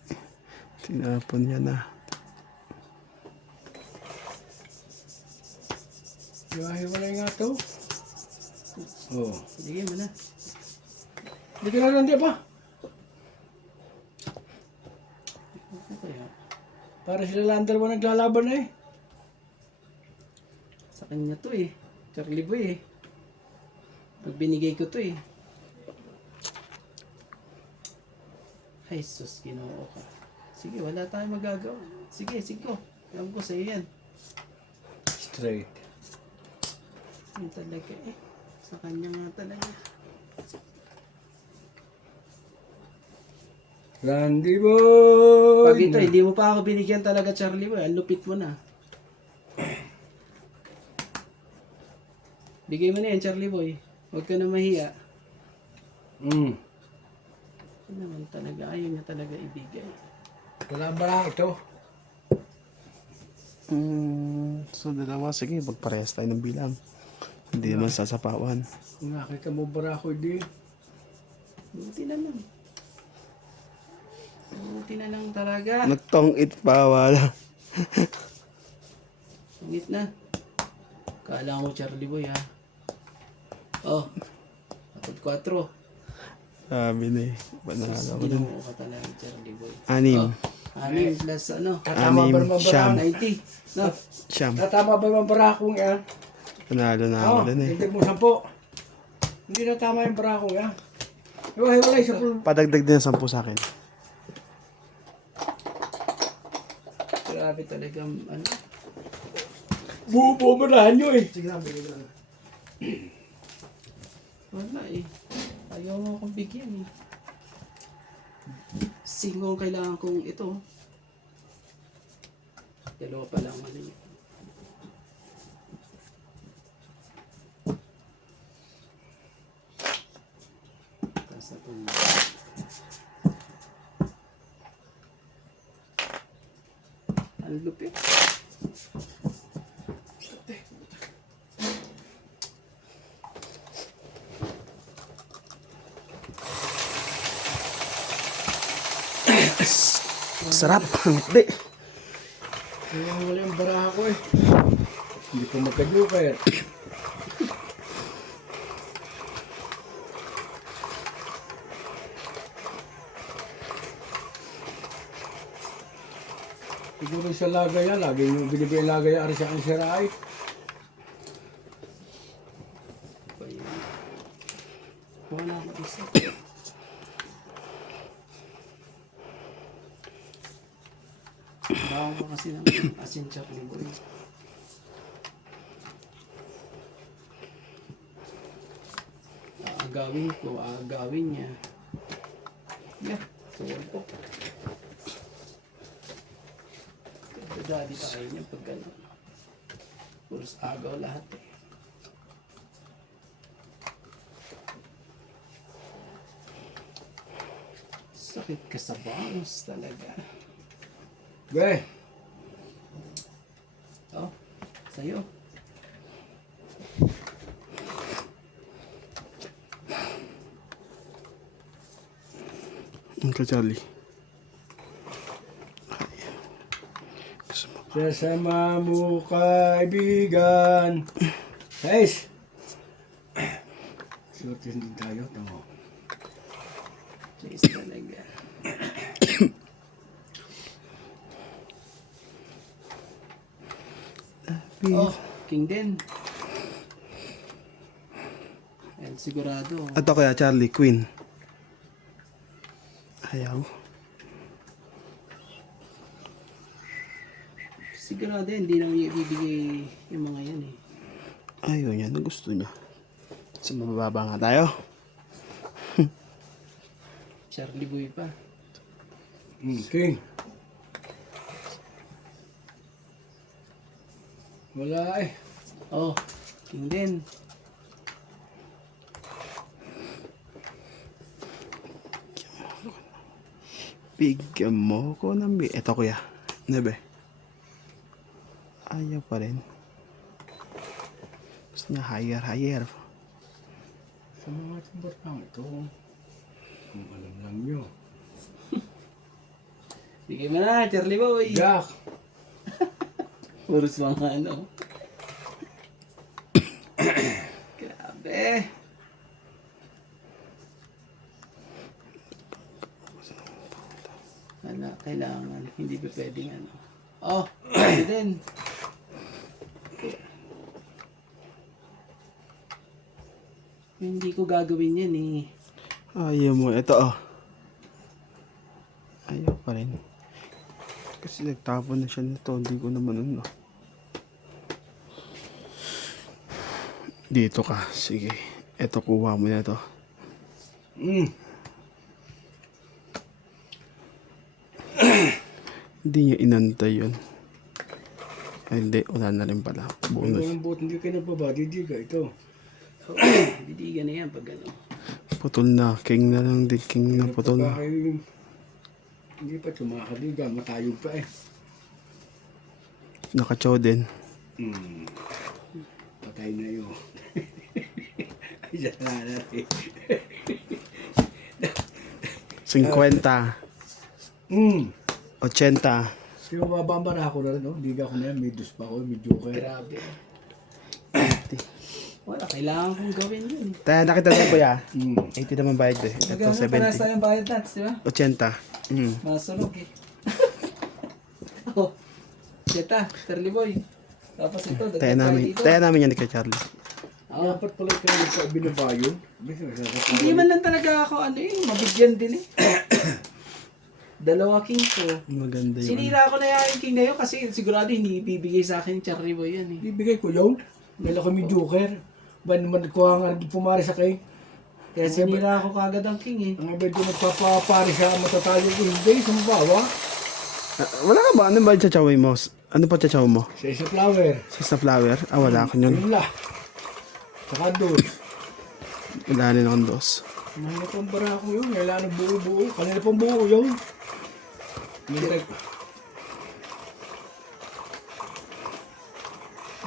Tinapon niya na. Hiwa-hiwalay nga to. Oh. Sige mo na. Hindi ka na lang di ba? Ano kaya? Para sila lang dalawa naglalaban na eh. Sa kanya to eh. Charlie boy eh. Pag binigay ko to eh. Ay sus, ginoo ka. Sige, wala tayong magagawa. Sige, sige ko. Alam ko sa'yo yan. Straight. Yan talaga eh. Sa kanya nga talaga. Randy boy! Pag ito, hindi mo pa ako binigyan talaga, Charlie boy. Ang lupit mo na. Bigay mo na yan, Charlie boy. Huwag ka na mahiya. Ano naman talaga, ayaw niya talaga ibigay. Wala ba ito? So, dalawa. Sige, magparehas tayo ng bilang. Hindi naman sasapawan. Nakita mo ba ako di? Buti na lang. Buti na lang talaga. Nagtong it pa, wala. Sungit na. Kala mo Charlie boy ha. Oh. 4. Sabi na eh. Panalo ko dun. Ginoo ka talaga Charlie boy. 6. 6 plus ano? Tatama ba naman Siyam. bara? 90. No? Siyam. Tatama ba naman bara akong yan? Panalo na ako dun eh. Hindi mo 10. Hindi na tama yung bara akong yan. Hiwa-hiwalay sa pool. Padagdag din ng 10 sa akin. Grabe talaga ano. Bumurahan nyo eh. Sige lang, bigay lang. Wala eh. Ayaw mo akong bigyan eh. Singo ang kailangan kong ito. Dalawa pa lang ano yun. Tapos na itong... Ang lupit. Sarap. Hindi. Hiwa-hiwalay yung bara ako eh. Hindi pa magka-joker. Siguro sa lagay yan, lagi yung binibigay lagay ari sa akin si Rai. Ba yun? Wala ako Bawang pa kasi ng asin Charlie Boy. Aagawin niya. Yeah, tuwal po. Daddy pa kayo niya pag gano'n. Puros agaw lahat eh. Sakit ka sa bangs talaga. Be, Oh, sa'yo. Uncle Charlie. sasama mo kaibigan. Guys! Sortin din tayo. Tama. Cheese talaga. Oh, King din. And sigurado. Ato kaya Charlie, Queen. Ayaw. Sigurado hindi naman niya ibibigay yung mga yan eh. Ayaw niya, na gusto niya. Sa mababa nga tayo. Charlie Boy pa. King. Wala eh. Oh, King din. Bigyan mo ko ng Eto kuya. Nebe. Ayaw pa rin. Gusto niya higher. Sa mga timbar lang ito. Kung alam lang nyo. Bigay mo na, Charlie Boy. Jack! Puros mga ano. Grabe. Wala, kailangan. Hindi pa pwedeng ano. Oh, hindi din. Hindi ko gagawin yan eh. Ayaw mo. Ito oh. Ayaw pa rin. Kasi nagtapon na siya nito. Hindi ko naman ano. Dito ka. Sige. Ito kuha mo na ito. Hindi niya inantay yun. Ay, hindi. Wala na rin pala. Bonus. Ang buot hindi ka nababadi, di ka ito. Bidigan na yan pag ano. Putol na. King na lang din. King na putol na. Hindi pa tumakaliga, matayog pa eh. Nakachow din. Patay na yun. Ay, siya na natin. 50. 80. Kaya mababara ako na rin, no? Liga ko na yan, may dus pa ako, may joker. Grabe. Wala, kailangan kong gawin yun eh. Tayo, nakita na po ya. 80 naman bayad eh. Ito, Paras 70. tayong bayad nuts, di ba? 80. Masunog eh. Oh, Jetta, Charlie Boy. Tapos ito, Tayo namin yan kay Charlie. Dapat pala kayo sa binabayo. Hindi man lang talaga ako ano eh, mabigyan din eh. Dalawa king ko. Maganda yun. Sinira ko na yung king na yun kasi sigurado hindi ibibigay sa akin Charlie Boy yan eh. Bibigay ko yun. Dahil ako may joker. Ba naman ko nga pumari sa kay. Kaya sinira ako kagad ang king eh. Ang iba doon nagpapapari sa matatayo ko. Hindi, sa mabawa. Wala ka ba? Ano ba chachawin mo? Ano pa chachaw mo? Sa isa flower. Sa flower? Ah, wala ako yun. Yun lang. Saka doon. Wala rin akong dos. Mahina pang bara ko yun. Kailangan buo-buo. Kanina pang buo yun.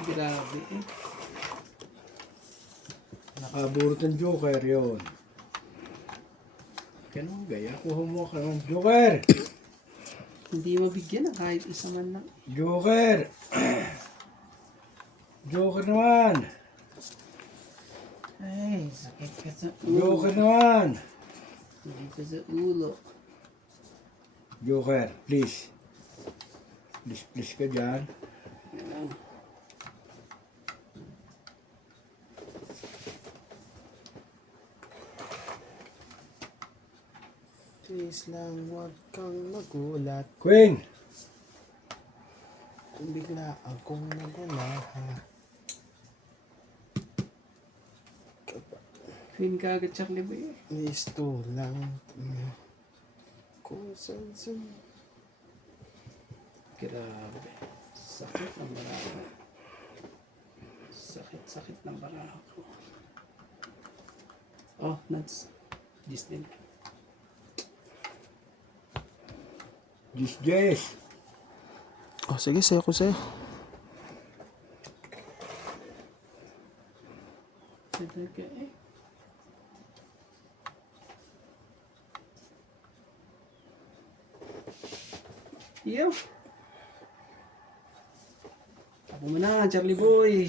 Grabe eh. Nakaburot ng joker yun. Ganun gaya. Kuha mo ka ng joker. Hindi mabigyan na kahit isa man lang. Joker. Joker naman. Ay, sakit ka sa ulo. Joker naman. Sakit ka sa ulo. Joker, please. Please ka dyan. Please lang, huwag kang magulat. Queen. bigla akong nagulahan. Fin ka agad, Charlie Boy. Listo lang. Kung saan. Grabe. Sakit ng baraha. Sakit ng baraha ko. Oh, nuts. This din. Jess. Oh, sige, sayo ko sa'yo. Talaga eh. Iyo. Ako mo na, Charlie Boy.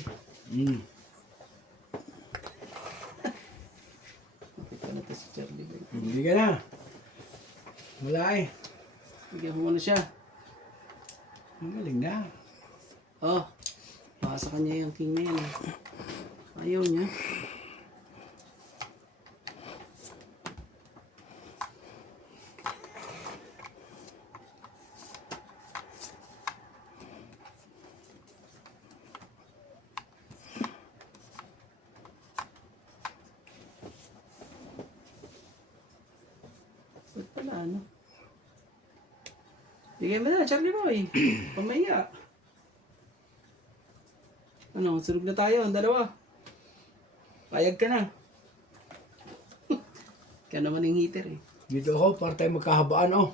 Bakit ka na to si Charlie Boy? Hindi ka na. Wala eh. Bigyan mo muna siya. Magaling na. Oh, baka sa kanya yung king na yan. Ayaw niya. Ba't pala ano? Bigay mo na, Charlie Boy. Pamaya. Ano, sunog na tayo, ang dalawa. Payag ka na. Kaya naman yung heater eh. Dito ako para tayo magkahabaan oh.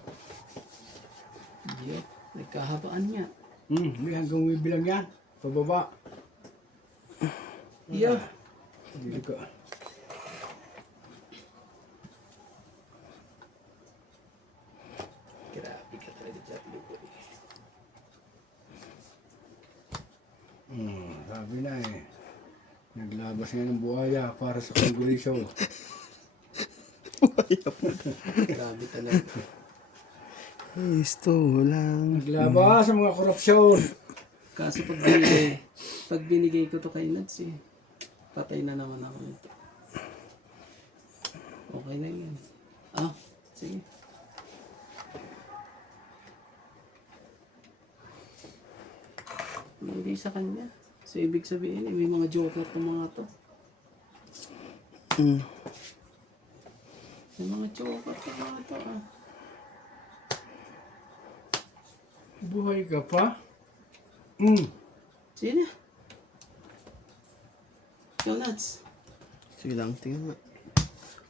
Diyo, nagkahabaan niya. May hanggang bilang yan. Pababa. Diyo. Dito ka. Grabe ka talaga, Charlie Boy. Sabi na eh. Naglabas nga ng buhaya para sa kongresyo. Grabe talaga. Listo lang. Naglabas sa mga korupsyon. Kaso pag binigay ko to kay Nads eh, patay na naman ako nito. Okay na yan. Ah, sige. Hindi sa kanya. So, ibig sabihin, may mga joker to mga to. May mga joker to mga to, ah. Buhay ka pa? Sino? Ikaw, Nads. Sige lang, tingnan nga.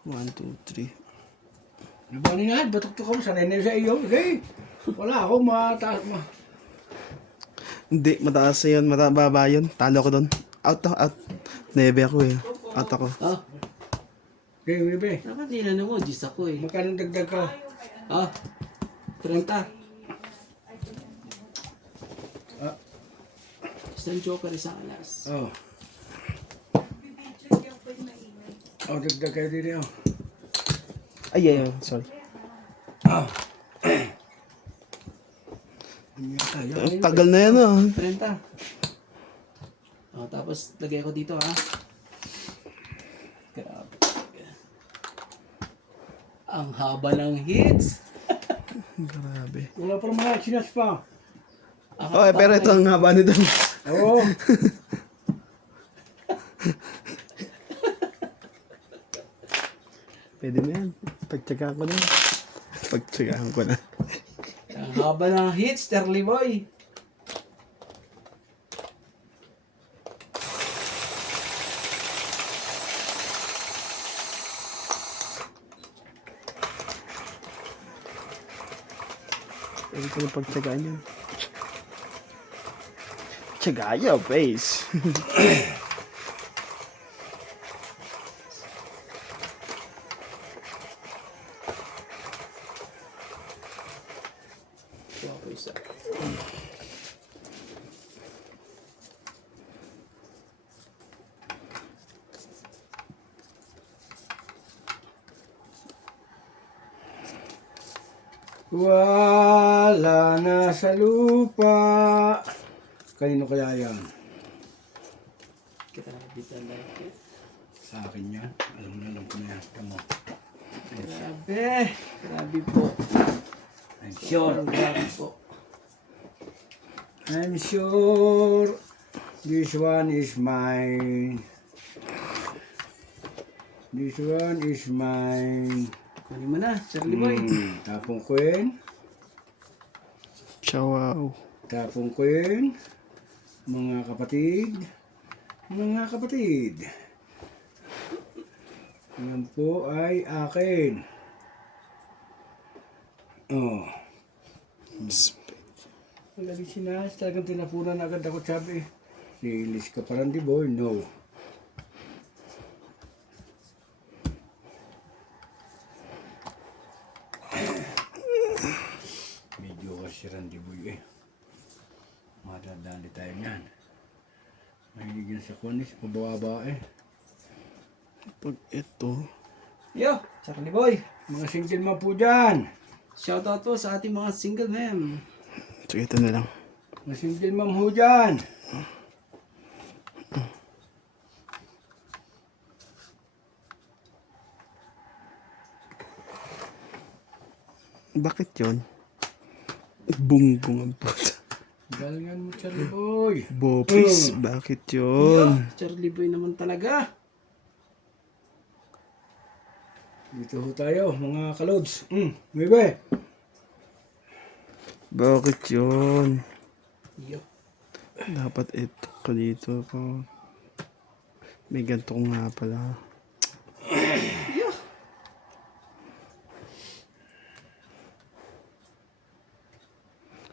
1, 2, 3. Nabanin na, batok-tok ako. Sanay na sa iyo. Okay. Wala ako mataas ma. Hindi, mataas yun, matababa yun. Talo ko doon. Out ako, out. Nebe ako eh. Out ako. Ah, Okay, Wibe. dapat nilan mo, Diyos ako eh. Magkano dagdag ka? Ah, 30. Ah, Isang joker, isang alas. oh. Oh, dagdag kayo din oh. Ay, sorry. Ang tagal na yan ah. 30. Oh, tapos lagay ko dito ha. Grabe. Ang haba ng hits. Grabe. Wala pa naman na, sinas pa. Okay, pero ito ang haba nito. Oo. Pwede na yan. Pagtsagaan ko na. Pagtsagaan ko na. Ang haba ng hits, Charlie Boy. Pwede ko na pagtsagaan yun. Tsagayo, base. Kuha ko isa. Wala na sa lupa. Kanino kaya yan? Grabe talaga. Sa akin yan. Alam ko na yan. Tama. Grabe. Grabe po. I'm sure. Grabe po. I'm sure this one is mine. This one is mine. Kunin mo na, Charlie Boy. Tapong Queen. Chow. Tapong Queen. Mga kapatid. Mga kapatid. Yan po ay akin. Oh. Lagi sinas, talagang tinapunan agad ako sabi. Niilis ka parang di boy, no. Medyo kasi Randy Boy eh. Madadali tayo niyan. Mahilig yan sa kunis, pababa eh. Pag ito, Yo, Charlie Boy. Mga single man po dyan. Shoutout po sa ating mga single ma'am. so ito na lang. Mga single man po dyan. Bakit yun? Bungbong ang puta. Galingan mo Charlie Boy. Bopis, bakit yun? Charlie Boy naman talaga. Dito ho tayo, mga kalods. Bebe. Bakit yun? Yo. Dapat ito ka dito ko. May ganito ko nga pala. Yo.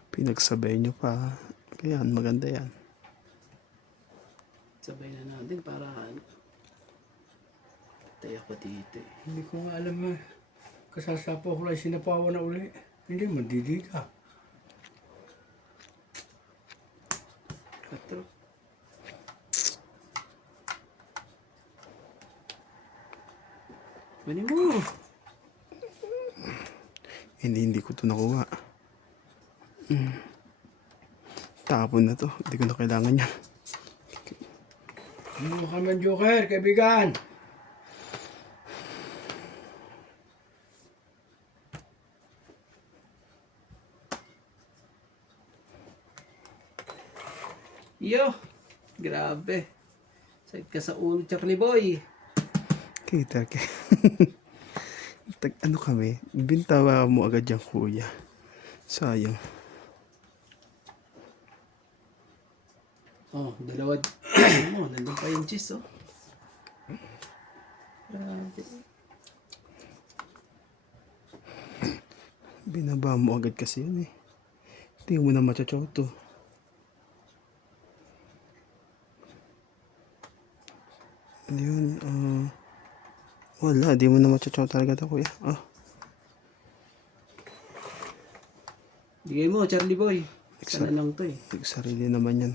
Pinagsabay nyo pa. Kaya maganda yan. Sabay na natin para tayo pa dito eh. Hindi ko nga alam kasasapo ko lang sinapawa na uli. Hindi, mandidi ka. 4. Kunin mo. Hindi ko ito nakuha. Tapon na to. Hindi ko na kailangan yan. Ano ka man, Joker, kaibigan? Yo. Grabe. Sakit ka sa ulo, Charlie Boy. Kita ka. Ano kami? Bintawa mo agad yung kuya. Sayang. Oh, dalawa. Ano mo, nandun pa yung cheese, oh. Grabe. Binaba mo agad kasi yun eh. Hindi mo na machachoto. Yun, wala, di mo na machachoto talaga ito kuya. Bigay mo, Charlie Boy. Sana lang to eh. Sarili naman yan.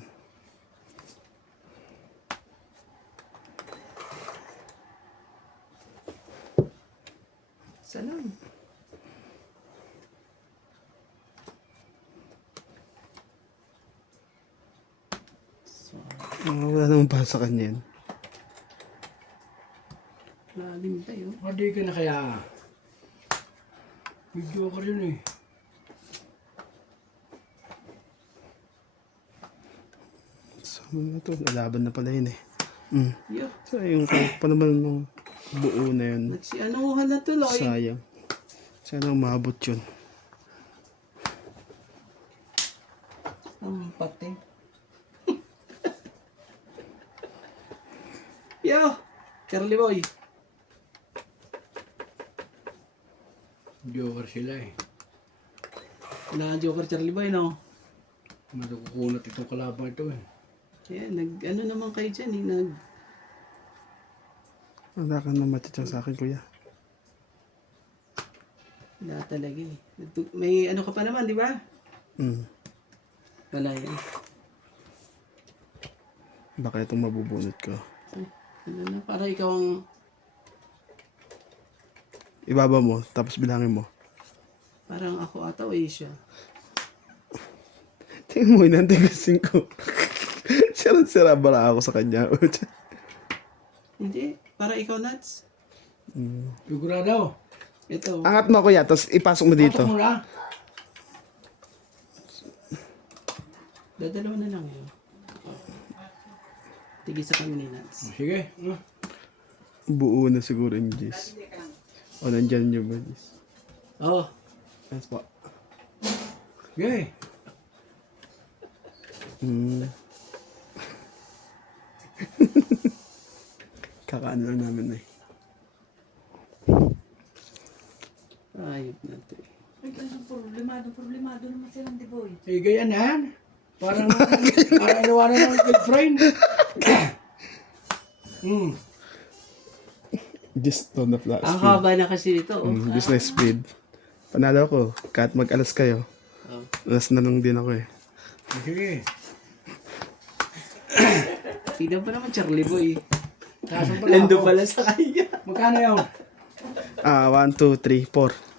Sana. Wala naman para sa kanya yan. Lalim tayo. Hindi ka na kaya. May Joker yun eh. Sabi na to, nalaban na pala yun eh. Yo. So yung pa naman ng buo na yun. Nagsianuhan na tuloy. Sayang. Sana umabot yun. Ang pati. Yo! Charlie Boy. Joker sila eh. Na Joker Charlie Boy, no? Matukukunat itong kalaban ito eh. Yan, ano naman kayo dyan, eh? Wala ka na matitsa sa akin kuya. Wala talaga eh. May ano ka pa naman, di ba? Wala yan. Baka itong mabubunot ko. Ay, ano na, para ikaw ang... Ibaba mo, tapos bilangin mo. Parang ako ata o siya. Tingnan mo, inantigasin ko. Sira bara ako sa kanya. Hindi, para ikaw nuts. Sigurado. Ito. Angat mo kuya, tapos ipasok mo dito. Patok mo na. Dadalawa na lang yun. Tigisa kami ni Nats. Sige. Buo na siguro yung Jis. O, nandyan nyo ba, Jis? Oo. Yes po. Sige. Kakaan lang namin eh. Ayop na ito eh. Ay, kasi problemado naman silang di boy. Eh, ganyan yan. Parang inuwanan ng girlfriend. Just to na flash Ang speed. haba na kasi nito. Oh. Just na speed. Panalo ko. Kahit mag-alas kayo. Oh. Alas na lang din ako eh. Sige. Tignan pa naman Charlie Boy. Taas ang pala Nando ako. pala sa kanya. Magkano yun? 1, 2, 3, 4.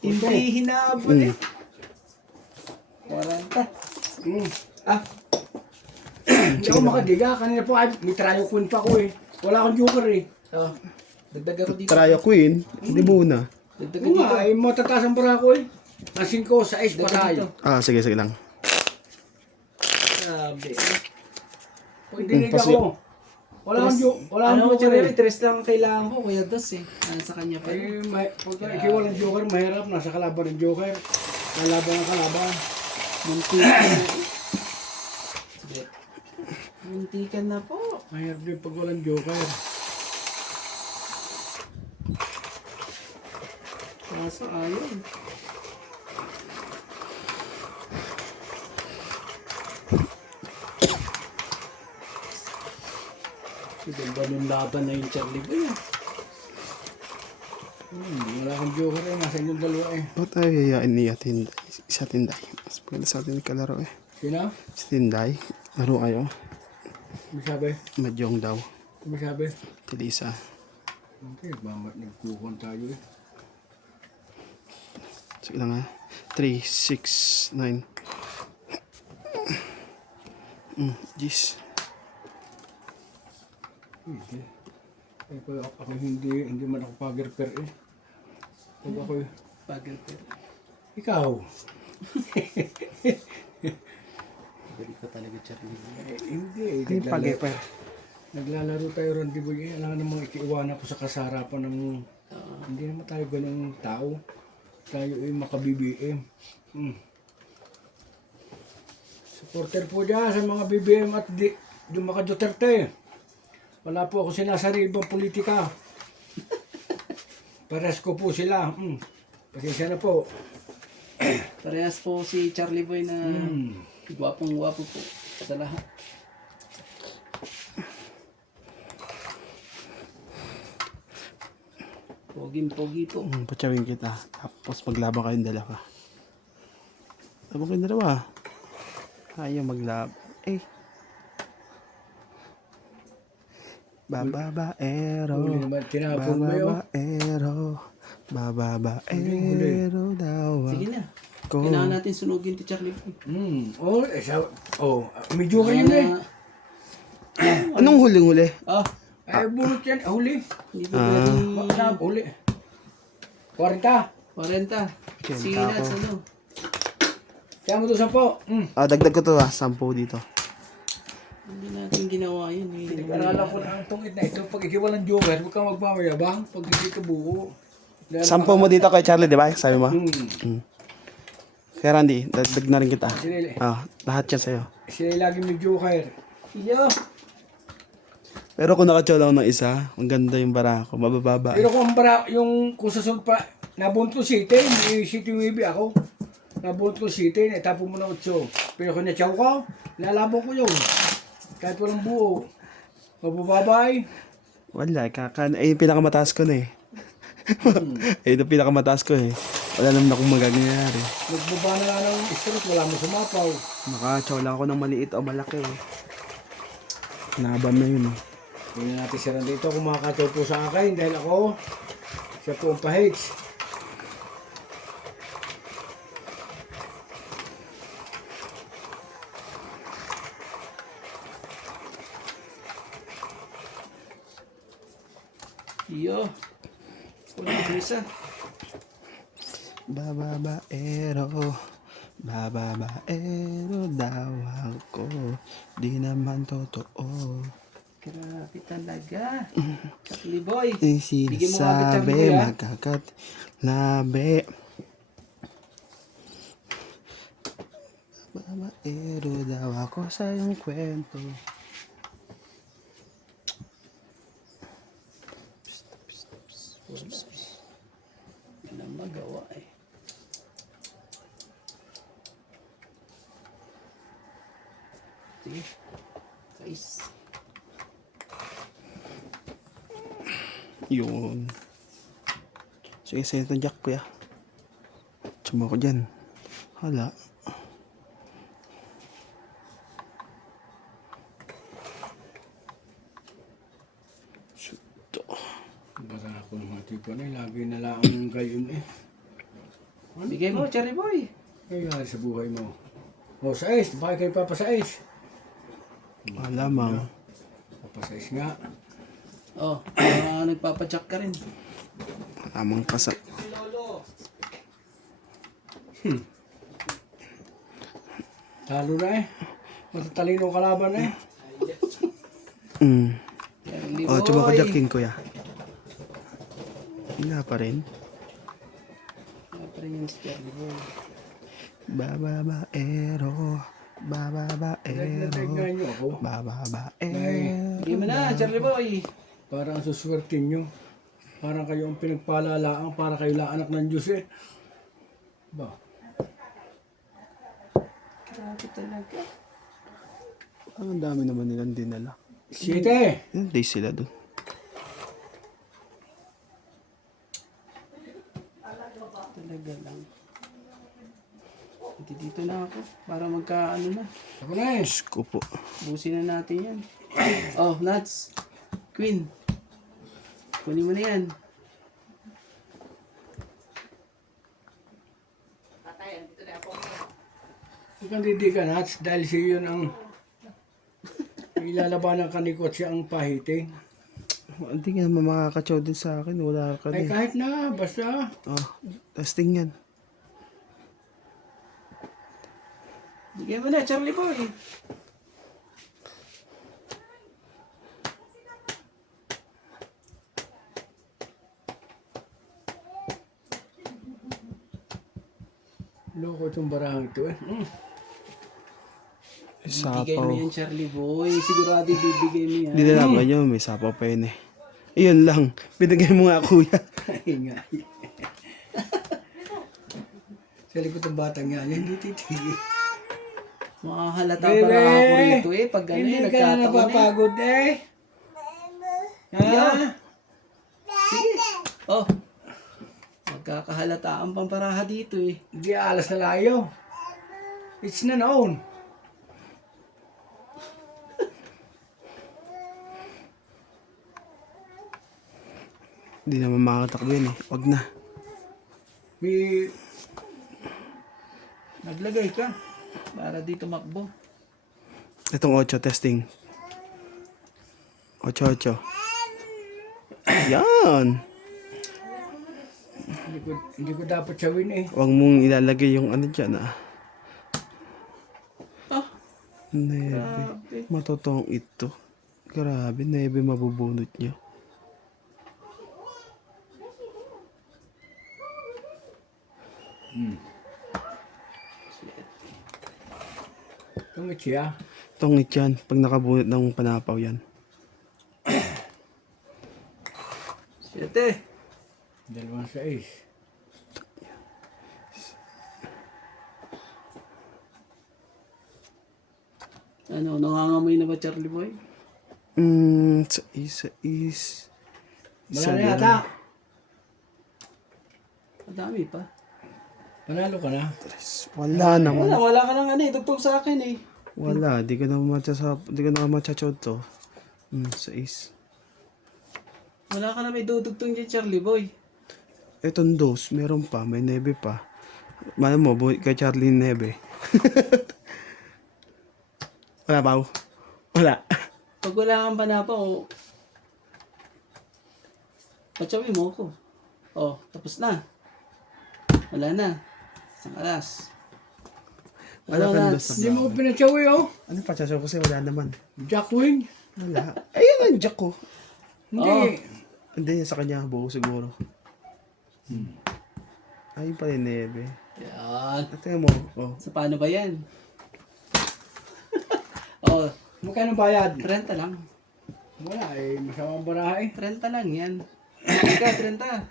Hindi hinabol eh. 40. Ah. Hindi ako makadiga. Kanina po ay may tryo queen pa ko eh. Wala akong joker eh. Oh. Dagdag ako dito. Try a queen. Hindi muna. Dagdag Oo dito. nga, ay matataas ang bara ko eh. Ang 5, 6 pa tayo. Sige lang. Sabi. Pag dinig Pasi- ako. Wala akong Ano, joker Charlie, eh. tres lang ang kailangan ko. Kuya Dos eh. Sa kanya pa. Eh, pag ikaw walang joker, mahirap. Nasa kalaban ng joker. Kalaban ang kalaban. Muntikan na. Sige. Muntikan na po. Mahirap din pag walang joker. Kaso ayun. Ganda nung laban na yung Charlie Boy. Wala akong joker eh. Nasa inyong dalawa eh. Ba't tayo yayain ni Tinday? Isa Tinday. Mas maganda sa atin kalaro eh. Sino? Si Tinday. Laro kayo. Masabi? Madyong daw. Masabi? Tilisa. Okay, bamat nagkukon tayo eh. Sige lang ha. 3, 6, 9. Jeez. Hindi. Eh, ako hindi man ako pagerper eh. Pag ako Bagal pero. ikaw. Galing ko talaga Charlie Boy. Hindi. Hindi pag-eper. Naglalaro tayo rendezvous eh. Alam naman ikiiwanan ko sa kasarapan ng... hindi naman tayo ganung tao. Tayo ay maka-BBM. Supporter po dyan sa mga BBM at yung mga Duterte. Wala po ako sinasaribang politika. Pares ko po sila. Pasensya na po. Parehas po si Charlie Boy na gwapong-gwapo po sa lahat. Poging-pogi po. Patsawin kita. Tapos maglaba kayong dalawa. Laban kayong dalawa. Ayaw maglab. Eh. Bababaero. Huli naman, tinapon mo yun. Bababaero daw. Sige na. Ko. Kailangan natin sunugin ti Charlie Boy. Medyo kayo na eh. Anong huling-huli? Ay, bunot yan. Huli. Hindi pa pwede. Huli. 40. 40. Sige na, ako. ano? Kaya mo to 10. Dagdag ko to 10 dito. Hindi natin ginawa yun. Nag-aralan ko na ang tungit na ito. Pag ikiwalang joker, huwag kang magmamayabang. Pag hindi ka buo. 10 mo dito kay Charlie, di ba? Sabi mo? Hmm. Kaya Randy, dagdag na rin kita. Sila, Lahat yan sa'yo. sila lagi may joker. Iyo! Pero kung nakatsala ako ng isa, ang ganda yung bara ko. Mabababa. Pero kung susunod pa, nabunto City, may City Maybe ako. Nabunto City, naitapo mo na 8. Pero kung natsaw ko, lalabong ko yun. Kahit walang buo. Mabababay. Wala, yung pinakamataas ko na eh. Yung pinakamataas ko eh. Wala naman akong magagayari. Nagbaba na nga ng stress, wala mo sumapaw. Nakatsaw ako ng maliit o malaki eh. Naban na yun eh. Hindi natin siya dito kung makakataw po sa akin dahil ako, siya po ang pahits. Iyo! Wala ko isa. Bababaero. Bababaero daw ako, di naman totoo. Grabe talaga. Charlie Boy. Ang Bigyan mo kami Charlie sinasabi, Boy, ha? magkakat labi. Babaero daw ako sa iyong kwento. Yan ang magawa eh. Sige. Sais. Yun. Sige, sa'yo itong jack, kuya. Tsuma ko dyan. Hala. Suto. Bara ako ng mga tipo na, lagi na lang ang gayon eh. Bigay mo, Charlie Boy. Kaya sa buhay mo. O, sa ice, bakit kayo papasais? Malamang. Papasais nga. Oh, nagpapacheck ka rin. Malamang kasa. Talo na eh. Matatalino ang kalaban eh. Charlie Oh, tsuma ko Boy. jack king, kuya. Wala pa rin. Wala pa rin yung si Charlie Boy. Bababaero. Bababaero. Nagtignan niyo ako. Bababaero. Bigay mo na, Charlie Boy. Parang ang suswertin nyo. Parang kayo ang pinagpalalaang, para kayo la anak ng Diyos eh. Ba? Grabe talaga. Ang dami naman nilang dinala. Siyete! Hindi sila doon. Talaga lang. Hindi dito na ako. Para magkaano na. Ako na eh. Diyos ko po. Busin na natin yan. Oh, nuts. Queen. Kunin mo na yan. Ikang hindi ka nuts dahil siya yun ang ilalabanan ka ni Kotse ang pahiting. Hindi ka naman makakatsaw din sa akin. Wala ka Ay din. kahit na, basta. Oh, testing yan. Bigyan mo na, Charlie Boy. Loko itong barahang ito eh. Bigay mo Sapaw. yan, Charlie Boy. Sigurado bibigay mo yan. Hindi na naman yun. May sapaw pa yun eh. Iyon lang. Binigay mo nga, kuya. Ay nga. Sa likod ng batang yan, hindi titigil. Makahalata Bebe! para ako rito eh. Pag ano Hindi eh, ka na nagkataon eh. napapagod eh. Ha? Sige. Oh. Magkakahalata ang pamparaha dito eh. Hindi alas na layo. It's na noon. Hindi naman makakatakbo yun eh. Wag na. May... Naglagay ka. Para dito makbo. Itong 8 testing. 8. Yan. Hindi ko dapat sawin eh. Huwag mong ilalagay yung ano dyan ah. Ah. Nebe. Grabe. Matotong ito. Grabe, nebe mabubunot nyo. Tungit siya. Tongit yan. Pag nakabunot ng panapaw yan. 7. 2-6. Ano, nangangamoy na ba, Charlie Boy? Sa is. Wala na yata. Madami pa. Panalo ka na. Wala naman. Wala ka nang ano eh. Tugtog sa akin eh. Wala. Di ko na matchachod to. Sa is. Wala ka na may dudugtong dyan, Charlie Boy. Etong dose, meron pa. May nebe pa. Mana mo, kay Charlie nebe. Wala pa. Wala. Pag wala kang panapa, o... Patsawin mo ako. Oh, tapos na. Wala na. Isang alas. Wala Ano, kang Nats? dos na Hindi mo ko brown. pinachaw eh, oh. Ano pa, chachaw kasi wala naman. Jackwing. Wala. Ayun ang jack ko. Hindi. Oh. Hindi, sa kanya buo siguro. Ayun pala yung nebe. Yan. Tingnan mo. Oh. So, paano ba yan? Oh, Magkano bayad? 30 lang. Wala eh. Masamang barahe. 30 lang yan. Ika, 30.